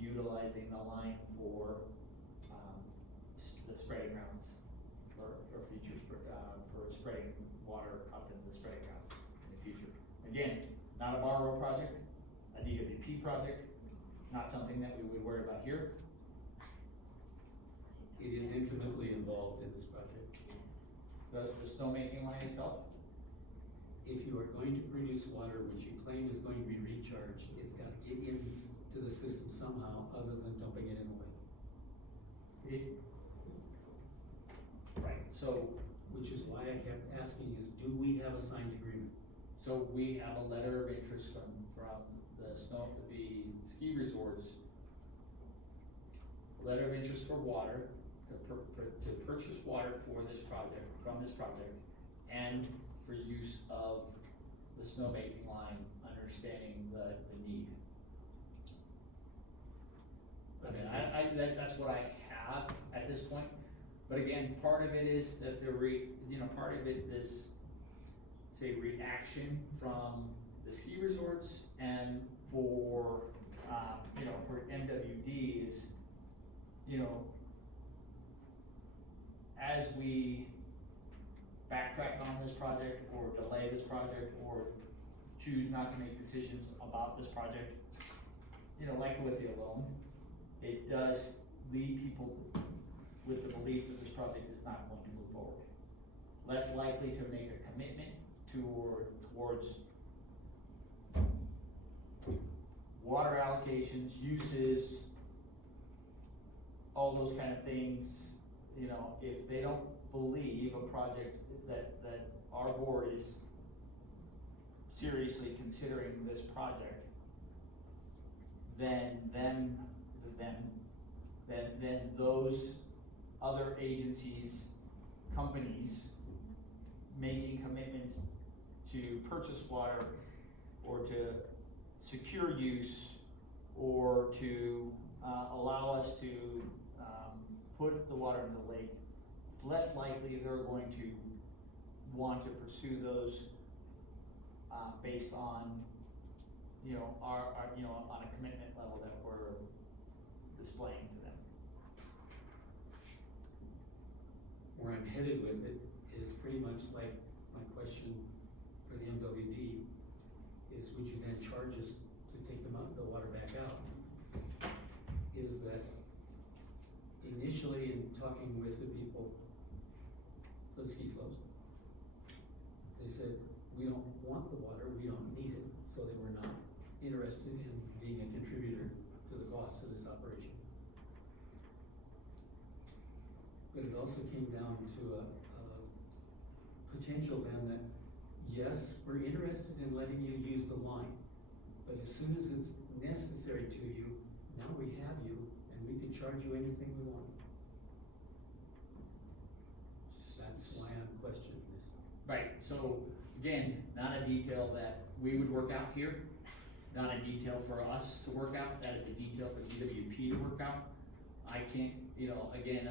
utilizing the line for, the spreading grounds, for future, for spreading water up in the spreading grounds in the future. Again, not a borrow project, a DWP project, not something that we would worry about here. it is intimately involved in this project. The snowmaking line itself, If you are going to produce water which you claim is going to be recharged, it's gotta get into the system somehow other than dumping it in the lake. right, so, Which is why I kept asking is, do we have a signed agreement? so we have a letter of interest from the ski resorts. A letter of interest for water, to purchase water for this project, from this project, and for use of the snowmaking line, understanding the need. I mean, that's what I have at this point, but again, part of it is that part of it, this, say, reaction from the ski resorts and for, for MWD is, as we backtrack on this project or delay this project or choose not to make decisions about this project, like the lithium loan, it does lead people with the belief that this project is not going to move forward. Less likely to make a commitment towards water allocations, uses, all those kind of things. If they don't believe a project that our board is seriously considering this project, then those other agencies, companies making commitments to purchase water or to secure use or to allow us to put the water in the lake, it's less likely they're going to want to pursue those based on, our on a commitment level that we're displaying to them. Where I'm headed with it is pretty much like my question for the MWD, is would you then charge us to take the water back out? Is that initially in talking with the people for the ski slopes, they said, we don't want the water, we don't need it, so they were not interested in being a contributor to the cost of this operation. But it also came down to a potential then that, yes, we're interested in letting you use the line, but as soon as it's necessary to you, now we have you, and we can charge you anything we want. That's why I'm questioning this. Right, so again, not a detail that we would work out here, not a detail for us to work out, that is a detail for DWP to work out. I can't, again,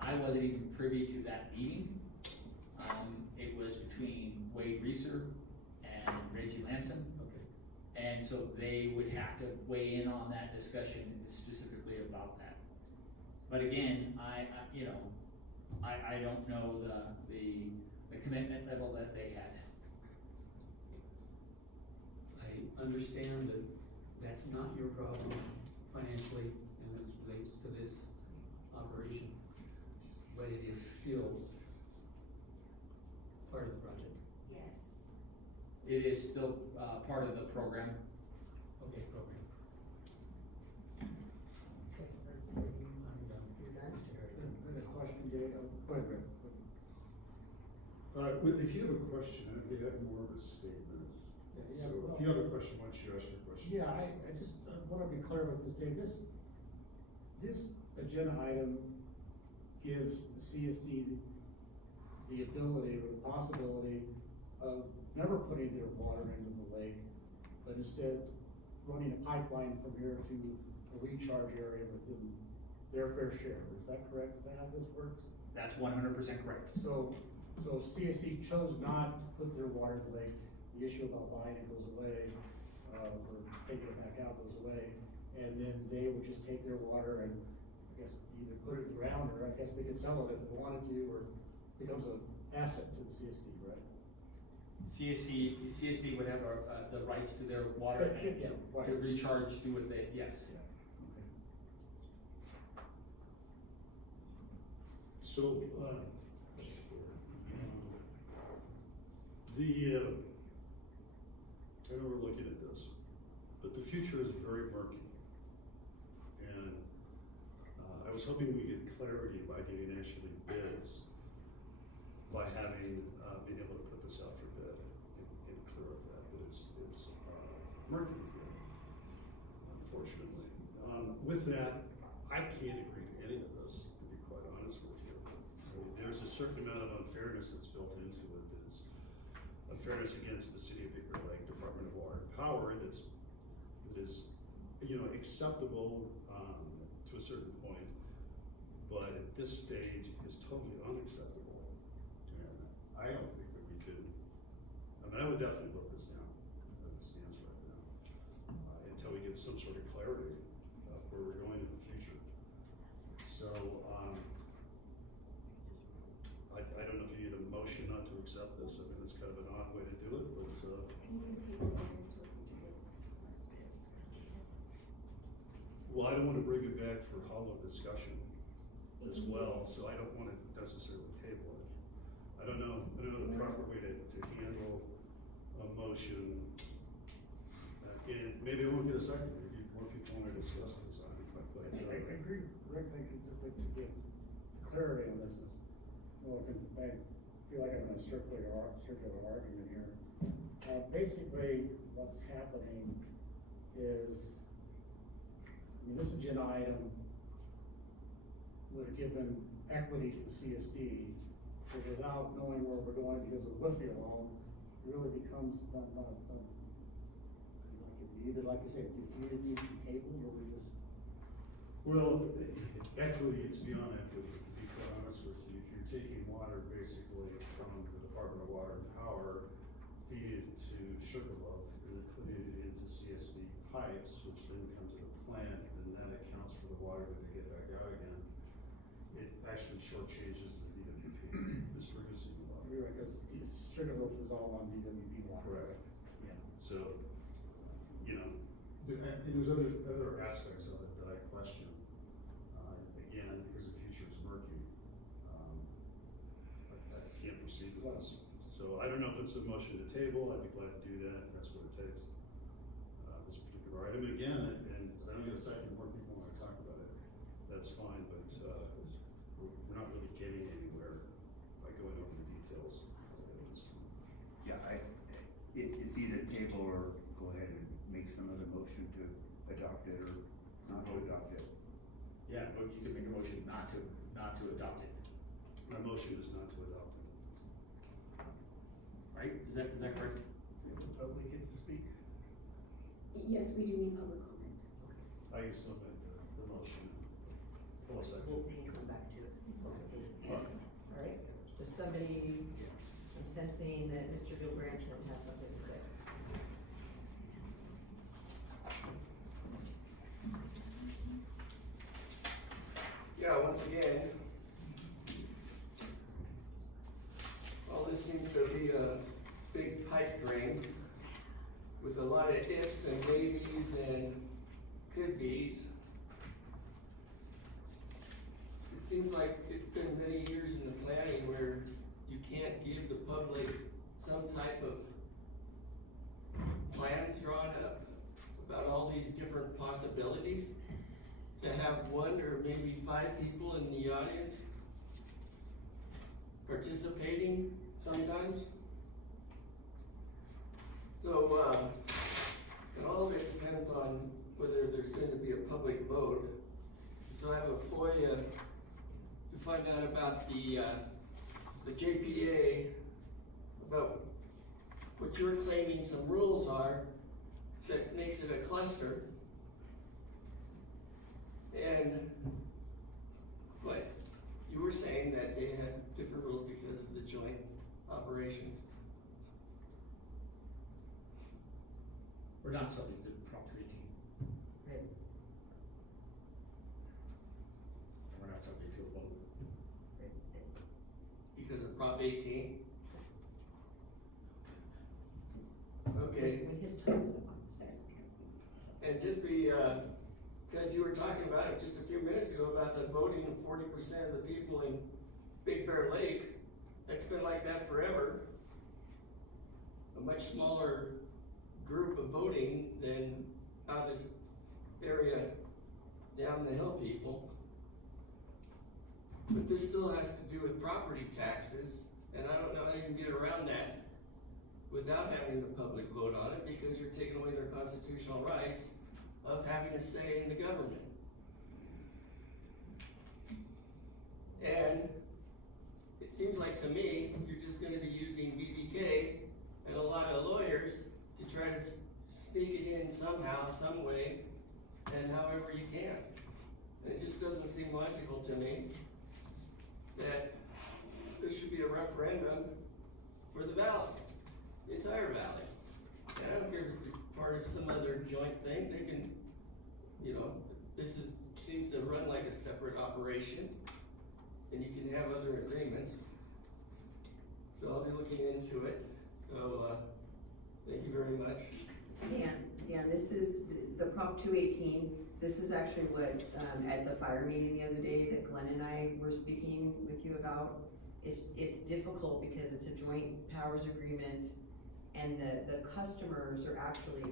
I wasn't even privy to that meeting. It was between Wade Reeser and Reggie Lanson. Okay. And so they would have to weigh in on that discussion specifically about that. But again, I don't know the commitment level that they had. I understand that that's not your problem financially, and it relates to this operation, but it is still part of the project. Yes. It is still, part of the program. Okay, program. I'm done. if you have a question, I think have more of a statement. Yeah, So well- if you have a question, why don't you ask your question? Yeah, I just wanna be clear about this, Dave, this agenda item gives the CSD the ability or the possibility of never putting their water into the lake, but instead running a pipeline from here to a recharge area within their fair share, is that correct? Is that how this works? That's 100% correct. So CSD chose not to put their water in the lake, the issue about buying it goes away, or taking it back out goes away, and then they would just take their water and, I guess, either put it in the ground, or I guess they could sell it if they wanted to, or becomes an asset to the CSD, right? CSD would have the rights to their water and Yeah, right. to recharge, do what they, yes. Yeah, okay. So, I know we're looking at this, but the future is very murky. And, I was hoping we get clarity by getting actually bids, by having, being able to put this out for bid and clear up that, but it's murky, unfortunately. With that, I can't agree to any of this, to be quite honest with you. I mean, there's a certain amount of unfairness that's built into it, that's unfairness against the City of Beaver Lake Department of Water and Power that is, acceptable, to a certain point, but at this stage is totally unacceptable. And I don't think that we could, I would definitely vote this down as it stands right now, until we get some sort of clarity of where we're going in the future. So, I don't know if you need a motion not to accept this. I mean, it's kind of an odd way to do it, but, You can table it until we do it. well, I don't wanna bring it back for hollow discussion as well, so I don't wanna necessarily table it. I don't know the proper way to handle a motion. And maybe I won't get a second, maybe more people wanna discuss this on it, but, I agree, Rick, I could, to get clarity on this is, well, I feel like I'm in a circular argument here. Basically, what's happening is, this agenda item would have given equity to CSD, but without knowing where we're going because of the Whitfield law, it really becomes not, it's either, like you say, it's either needs to be tabled or we just. well, equity, it's beyond equity, to be quite honest with you. If you're taking water basically from the Department of Water and Power, feeding it to Sugarloaf, and then putting it into CSD pipes, which then come to the plant, and that accounts for the water that they get back out again. It actually shortchanges the DWP, distributing the water. You're right, because Sugarloaf is all on DWP water. Correct. Yeah. So, and there's other aspects of it that I question, again, because the future is murky. I can't proceed with this. So I don't know if it's a motion to table, I'd be glad to do that if that's what it takes. This particular item, again, and I don't get a second, more people wanna talk about it, that's fine, but, we're not really getting anywhere by going over the details. Yeah, it's either table or go ahead and make some other motion to adopt it or not to adopt it. Yeah, but you can make a motion not to adopt it, My motion is not to adopt it. right? Is that correct? Does the public get to speak? Yes, we do need public comment. I can still make the motion. Hold a second. We'll come back to it. All right, does somebody, I'm sensing that Mr. Bill Branson has something to say. Yeah, once again, all this seems to be a big pipe dream with a lot of ifs and maybes and could be's. It seems like it's been many years in the planning where you can't give the public some type of plans drawn up about all these different possibilities. To have one or maybe 5 people in the audience participating sometimes. So, and all of it depends on whether there's going to be a public vote. So I have a FOIA to find out about the JPA, about what you're claiming some rules are that makes it a cluster. And what, you were saying that they had different rules because of the joint operations. We're not subject to Prop 218. Right. And we're not subject to a vote. Because of Prop 18? Okay, When his time is up on the second. and just because you were talking about it just a few minutes ago about the voting of 40% of the people in Big Bear Lake, it's been like that forever. A much smaller group of voting than out this area down the hill people. But this still has to do with property taxes, and I don't know how you can get around that without having the public vote on it, because you're taking away their constitutional rights of having a say in the government. And it seems like to me, you're just gonna be using BBK and a lot of lawyers to try to sneak it in somehow, some way, and however you can. And it just doesn't seem logical to me that this should be a referendum for the valley, the entire valley. And I don't care if it's part of some other joint thing, they can, seems to run like a separate operation, and you can have other agreements. So I'll be looking into it, so, thank you very much. Yeah, this is the Prop 218, this is actually what, at the fire meeting the other day that Glenn and I were speaking with you about. It's difficult because it's a joint powers agreement, and the customers are actually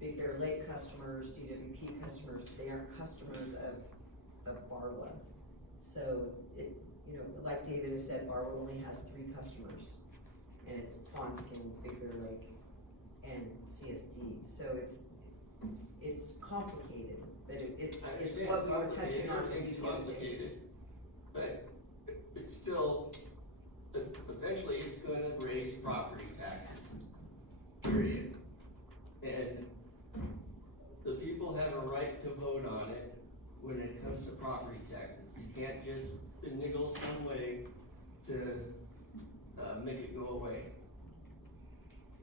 Big Bear Lake customers, DWP customers, they aren't customers of Barwa. So like David has said, Barwa only has 3 customers, and it's Ponskin, Big Bear Lake, and CSD. So it's complicated, but it's what we were touching on. Everything's complicated, but it's still, eventually it's gonna raise property taxes, period. And the people have a right to vote on it when it comes to property taxes. You can't just finagle some way to, make it go away.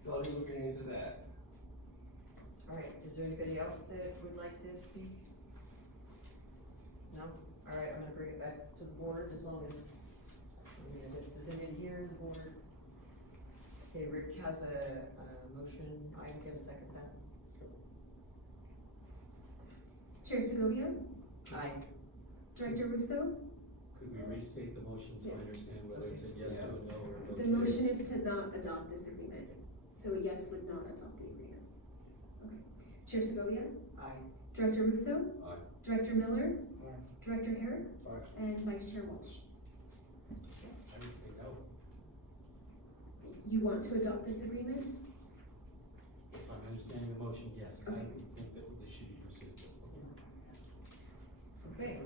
So I'll be looking into that. All right, is there anybody else that would like to speak? No? All right, I'm gonna bring it back to the board as long as, does anybody hear the board? Okay, Rick has a motion, I'm gonna second that. Chair Segovia, Aye. Director Russo. Could we restate the motion so I understand whether it's a yes to a no or a no to The yes? motion is to not adopt this agreement, so a yes would not adopt the agreement. Okay. Chair Segovia, Aye. Director Russo, Aye. Director Miller, Aye. Director Herrick, Aye. and Vice Chair Walsh. I would say no. You want to adopt this agreement? If I'm understanding the motion, yes, I Okay. think that this should be pursued. Okay,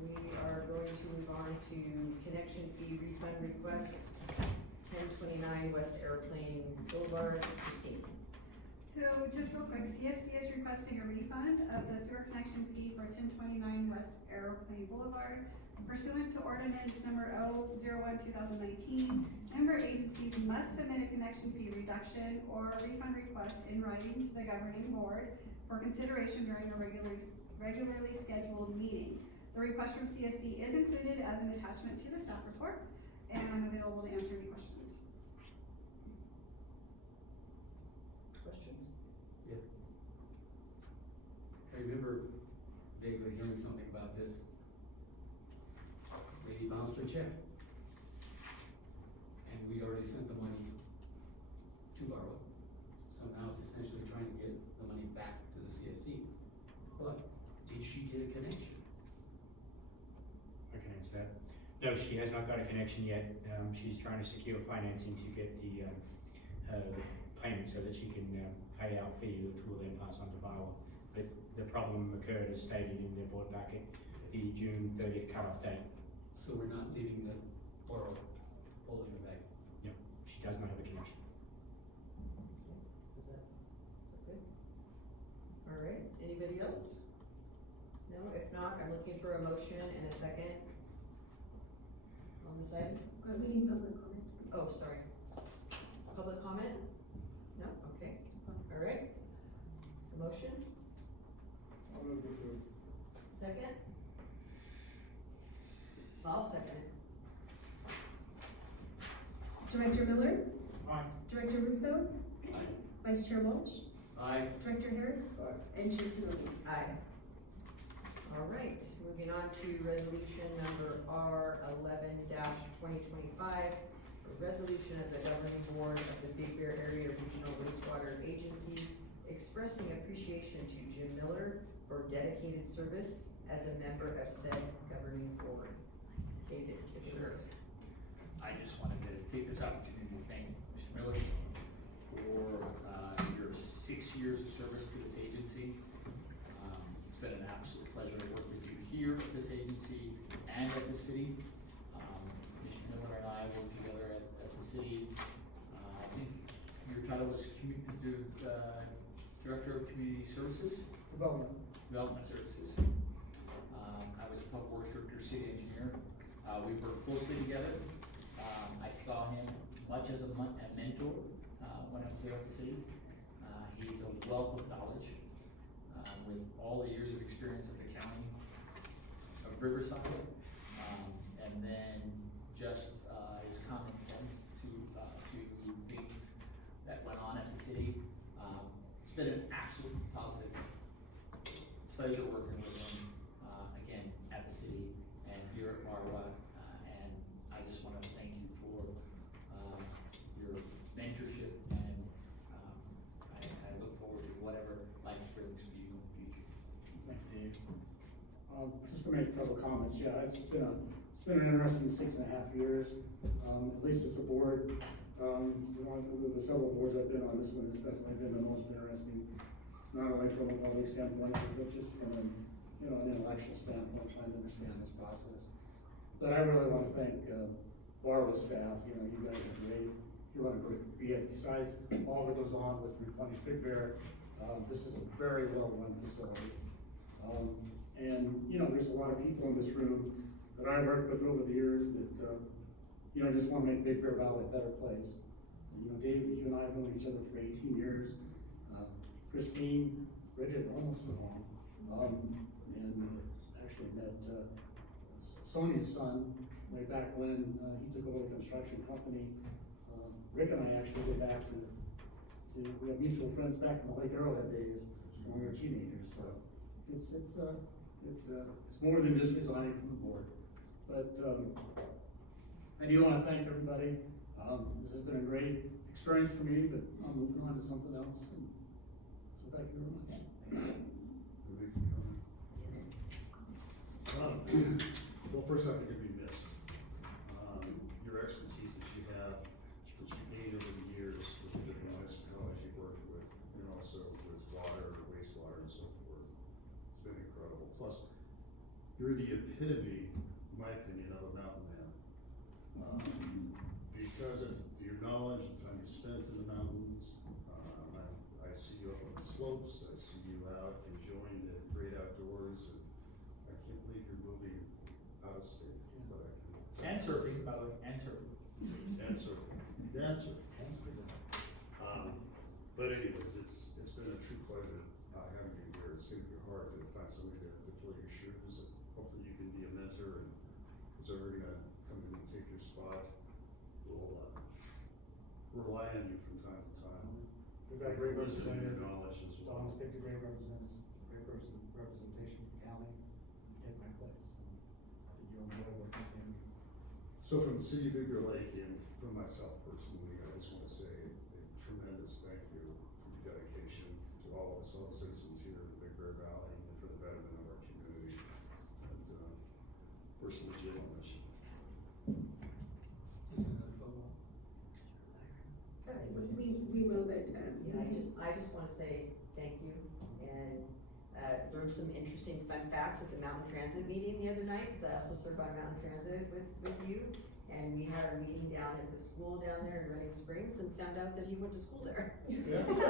we are going to move on to connection fee refund request, 1029 West Airplane Boulevard, Christine. So just real quick, CSD is requesting a refund of the sewer connection fee for 1029 West Aeroplane Boulevard. Pursuant to ordinance number 001/2019, member agencies must submit a connection fee reduction or refund request in writing to the governing board for consideration during a regularly scheduled meeting. The request from CSD is included as an attachment to the staff report, and I'm available to answer any questions. Questions? I remember vaguely hearing something about this. Lady bounced her check. And we already sent the money to Barwa. So now it's essentially trying to get the money back to the CSD. But did she get a connection? I can answer that. No, she has not got a connection yet. She's trying to secure financing to get the payment so that she can pay our fee, which we'll then pass on to VAWA. But the problem occurred as stated in their board packet, the June 30th cut-off date. So we're not leaving the borough holding the bag. Yep, she does not have a connection. Is that good? All right, anybody else? No, if not, I'm looking for a motion and a second on this item. We need public comment. Oh, sorry. Public comment? No, okay, all right. A motion, I'll move to approve. second? I'll second it. Director Miller, Aye. Director Russo, Vice Chair Walsh, Aye. Director Harris, Aye. and Chair Sidoti. Aye. All right, moving on to resolution number R 11-2025, a resolution of the governing board of the Big Bear Area Regional Wastewater Agency expressing appreciation to Jim Miller for dedicated service as a member of said governing board. David, take it away. I just wanted to take this opportunity to thank Mr. Miller for your 6 years of service to this agency. It's been an absolute pleasure to work with you here at this agency and at the city. Mr. Miller and I worked together at the city. I think your title was Director of Community Services? Development Services. I was Public Works Director, City Engineer. We worked closely together. I saw him much as a mentor when I was there at the city. He's a wealth of knowledge with all the years of experience at the county of Riverside, and then just his common sense to things that went on at the city. It's been an absolute positive pleasure working with him again at the city and here at VAWA, and I just want to thank you for your mentorship, and I look forward to whatever life brings for you in the future. Thank you, Dave. Just to make a couple comments, yeah, it's been an interesting 6.5 years. At least it's a board. One of the several boards I've been on, this one has definitely been the most interesting, not only from a public standpoint, but just from an intellectual standpoint, trying to understand this process. But I really want to thank VAWA staff. You guys are great. You run a great, besides all that goes on with Replenish Big Bear, this is a very well-run facility. And there's a lot of people in this room that I worked with over the years that just want to make Big Bear Valley a better place. And, David, you and I have known each other for 18 years. Christine, Bridget, almost so long. And actually met Sonia's son way back when he took over the construction company. Rick and I actually go back to we have mutual friends back in the Lake Arrowhead days when we were teenagers. So it's more than just resigning from the board. But I do want to thank everybody. This has been a great experience for me, but I'm moving on to something else. And so thank you very much. Well, first I think it'd be missed. Your expertise that you have, that you gained over the years with the different municipalities you've worked with, and also with water, wastewater, and so forth. It's been incredible. Plus, you're the epitome, in my opinion, of a mountain man. Because of your knowledge and time you spent in the mountains, I see you up on the slopes, I see you out enjoying the great outdoors, and I can't believe you're moving out of state, but I can. And surfing, by the way, and surfing. And surfing. But anyways, it's been a true pleasure, having you here. It's gonna be hard to find somebody to fill your shoes, and hopefully you can be a mentor, and who's ever gonna come in and take your spot, we'll rely on you from time to time. We've got great Wisdom and representative. knowledge as well. Don's picked a great representation from the county. Take my place. I think you'll enjoy working with him. So from the city of Big Bear Lake and from myself personally, I just want to say a tremendous thank you for your dedication to all of us, all the citizens here in the Big Bear Valley, and for the betterment of our community. And we're legit on this. We will, but learned some interesting fun facts at the Mountain Transit meeting the other night, because I also serve on Mountain Transit with you. And we had our meeting down at the school down there in Running Springs and found out that he went to school there. Yeah. So,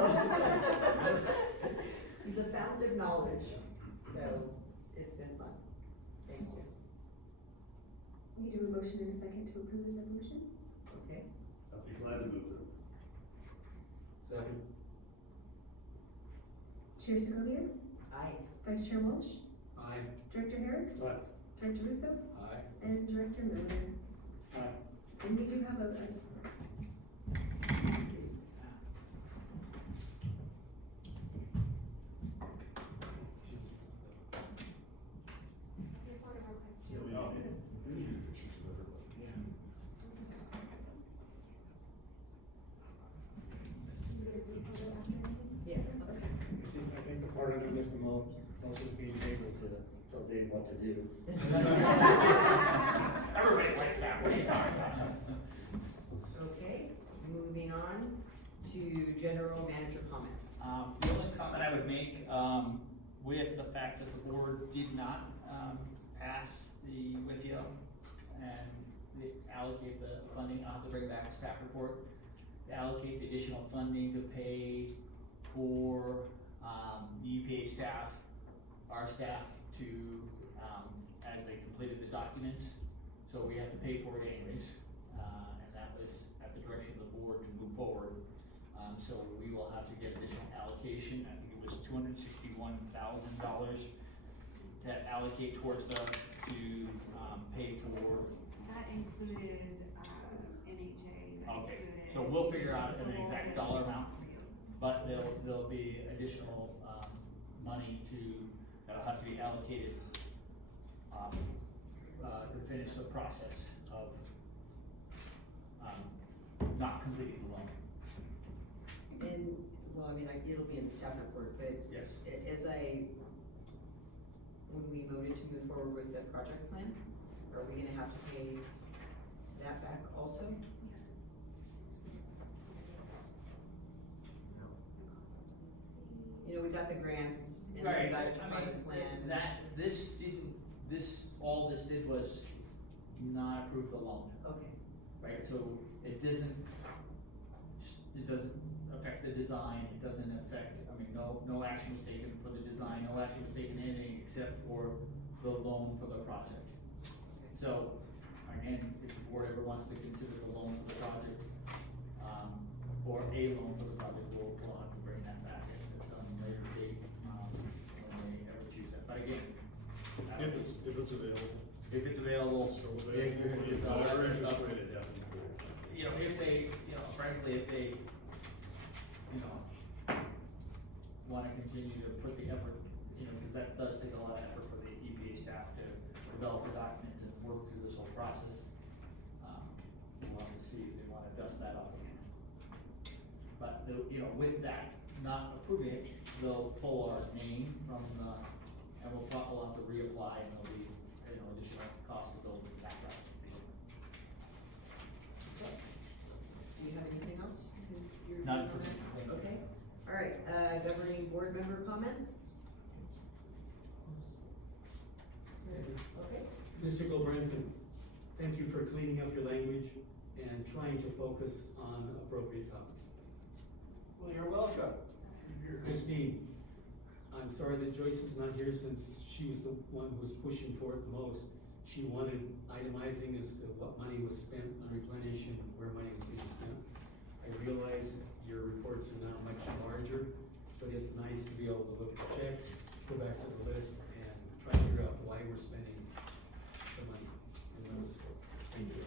he's a fount of knowledge, so it's been fun. Thank you. We do a motion in a second to approve this resolution? Okay, I'll be glad to move them. Second. Chair Segovia, aye. Vice Chair Walsh, Aye. Director Herrick, Aye. Director Russo, Aye. and Director Miller. Aye. And we do have a Yeah. I think the part of it is the most is being able to tell Dave what to do. Everybody likes that, what are you talking about? Okay, moving on to general manager comments. The only comment I would make, with the fact that the board did not, pass the WIFIA and allocate the funding, I'll have to bring back a staff report, to allocate the additional funding to pay for, the EPA staff, our staff to, as they completed the documents. So we have to pay for it anyways, and that was at the direction of the board to move forward. So we will have to get additional allocation, I think it was $261,000 to allocate towards to, pay for. That included, NHA, that Okay, included. so we'll figure out an Constable exact and dollar jail amount, for you. but there'll be additional, money that'll have to be allocated, to finish the process of, not completing the loan. And, well, I mean, it'll be in the staff report, but Yes. when we voted to move forward with the project plan, are we gonna have to pay that back also? You know, we got the grants, and then we got a project plan. All this did was not approve the loan, Okay, right? So it doesn't affect the design, it doesn't affect, no action was taken for the design, no action was taken anything except for the loan for the project. So, and if the board ever wants to consider the loan for the project, or a loan for the project, we'll have to bring that back at some later date, when they ever choose that. But again, If it's available. if it's available, Still if available, you're- whatever interest rate it happens to be. you know, if they, frankly, if they, wanna continue to put the effort, cause that does take a lot of effort for the EPA staff to develop the documents and work through this whole process. We'll have to see if they wanna dust that off again. But, with that, not approving it, they'll pull our name from, and we'll have to reapply and there'll be, additional cost to build it back up. do you have anything else? You're- None for me. Okay, all right, governing board member comments? Okay, Mr. Gilbranson, thank you for cleaning up your language and trying to focus on appropriate topics. Well, you're welcome. Christine, I'm sorry that Joyce is not here since she was the one who was pushing for it the most. She wanted itemizing as to what money was spent on replenishment, where money was being spent. I realize your reports are now much larger, but it's nice to be able to look at the checks, go back to the list, and try to figure out why we're spending the money and when it was for. Thank you.